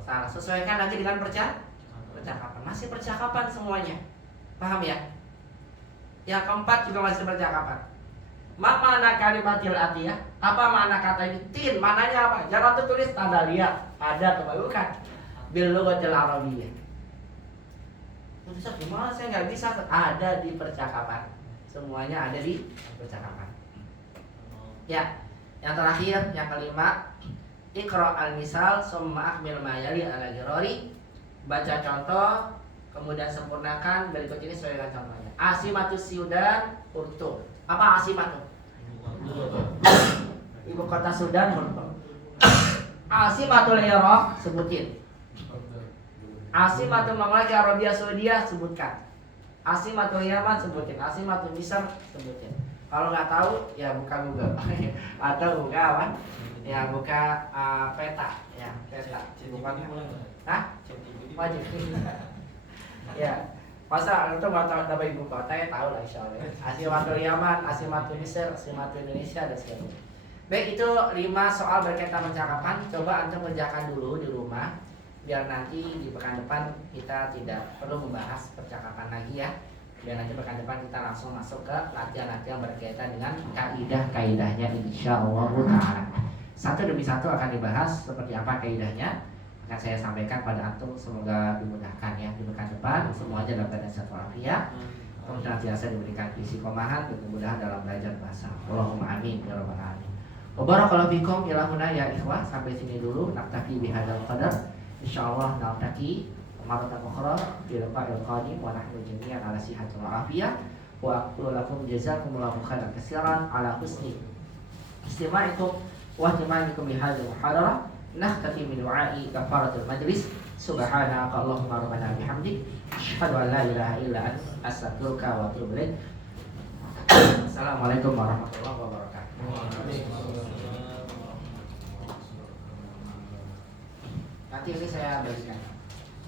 salah. Sesuaikan nanti dengan percakapan. Masih percakapan semuanya. Paham ya? Yang keempat juga masih percakapan. Makna kalimatil atiyah? Apa makna kata ini? Tin, maknanya apa? Jangan tulis tanda lihat. Ada atau bukan? Bil lughatil arabiyyah. Bisa gimana? Saya nggak bisa. Ada di percakapan. Semuanya ada di percakapan. Ya, yang terakhir, yang kelima, Iqra al-misal summa akmil ma yali ala girori. Baca contoh, kemudian sempurnakan berikut ini sesuai dengan contohnya. Asimatus Sudan Urtu. Apa Asimatu? Ibu kota Sudan Urtu. Asimatul Iraq sebutin. Asimatul Mamlakah Arabia Saudiyah sebutkan. Asimatul Yaman sebutin. Asimatul Misr sebutin. Kalau nggak tahu ya buka Google atau buka apa? Ya buka peta, ya peta. Bukan? Hah? Wajib. Ya. Masa itu mau tahu nama ibu kota ya tahu lah insyaallah. Asimatul Yaman, Asimatul Misr, Asimatul Indonesia dan sebagainya. Baik, itu 5 soal berkaitan percakapan. Coba antum kerjakan dulu di rumah biar nanti di pekan depan kita tidak perlu membahas percakapan lagi ya. Biar nanti pekan depan kita langsung masuk ke latihan-latihan berkaitan dengan kaidah-kaidahnya insyaallah taala. Satu demi satu akan dibahas seperti apa kaidahnya. Akan saya sampaikan pada antum, semoga dimudahkan ya di pekan depan semuanya dalam keadaan sehat walafiat. Senantiasa diberikan istiqomahan dan kemudahan dalam belajar bahasa. Allahumma amin ya rabbal alamin. Wa barakallahu fikum ila huna ya ikhwah, sampai sini dulu naktafi bihadzal qadar. Insyaallah naltaqi maratan ukhra fi liqa'il qadim wa nahnu jami'an ala sihatin wa afiyah. Wa aqulu lakum jazakumullahu khairan katsiran ala husni istima'ikum wa ihtimamikum li hadzal muhadarah. Naktafi min du'ai kafaratul majlis. Subhanaka Allahumma rabbana bihamdik asyhadu an la ilaha illa anta astaghfiruka wa atubu ilaik. Assalamualaikum warahmatullahi wabarakatuh. Nanti ini saya bagikan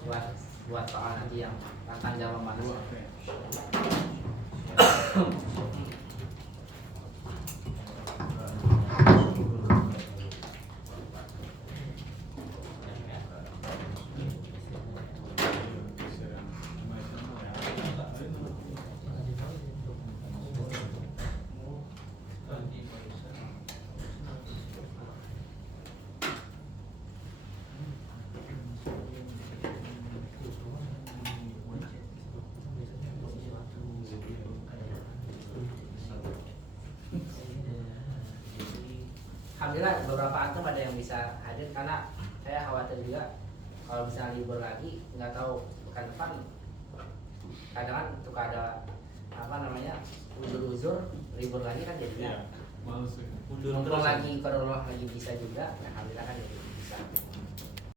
buat soal nanti yang tentang jawab manusia. Alhamdulillah beberapa antum ada yang bisa hadir karena saya khawatir juga kalau misalnya libur lagi nggak tahu pekan depan kadang suka ada apa namanya uzur libur lagi kan jadinya Males ya. Mundur mumpung terus. lagi kalau lagi bisa juga alhamdulillah kan jadi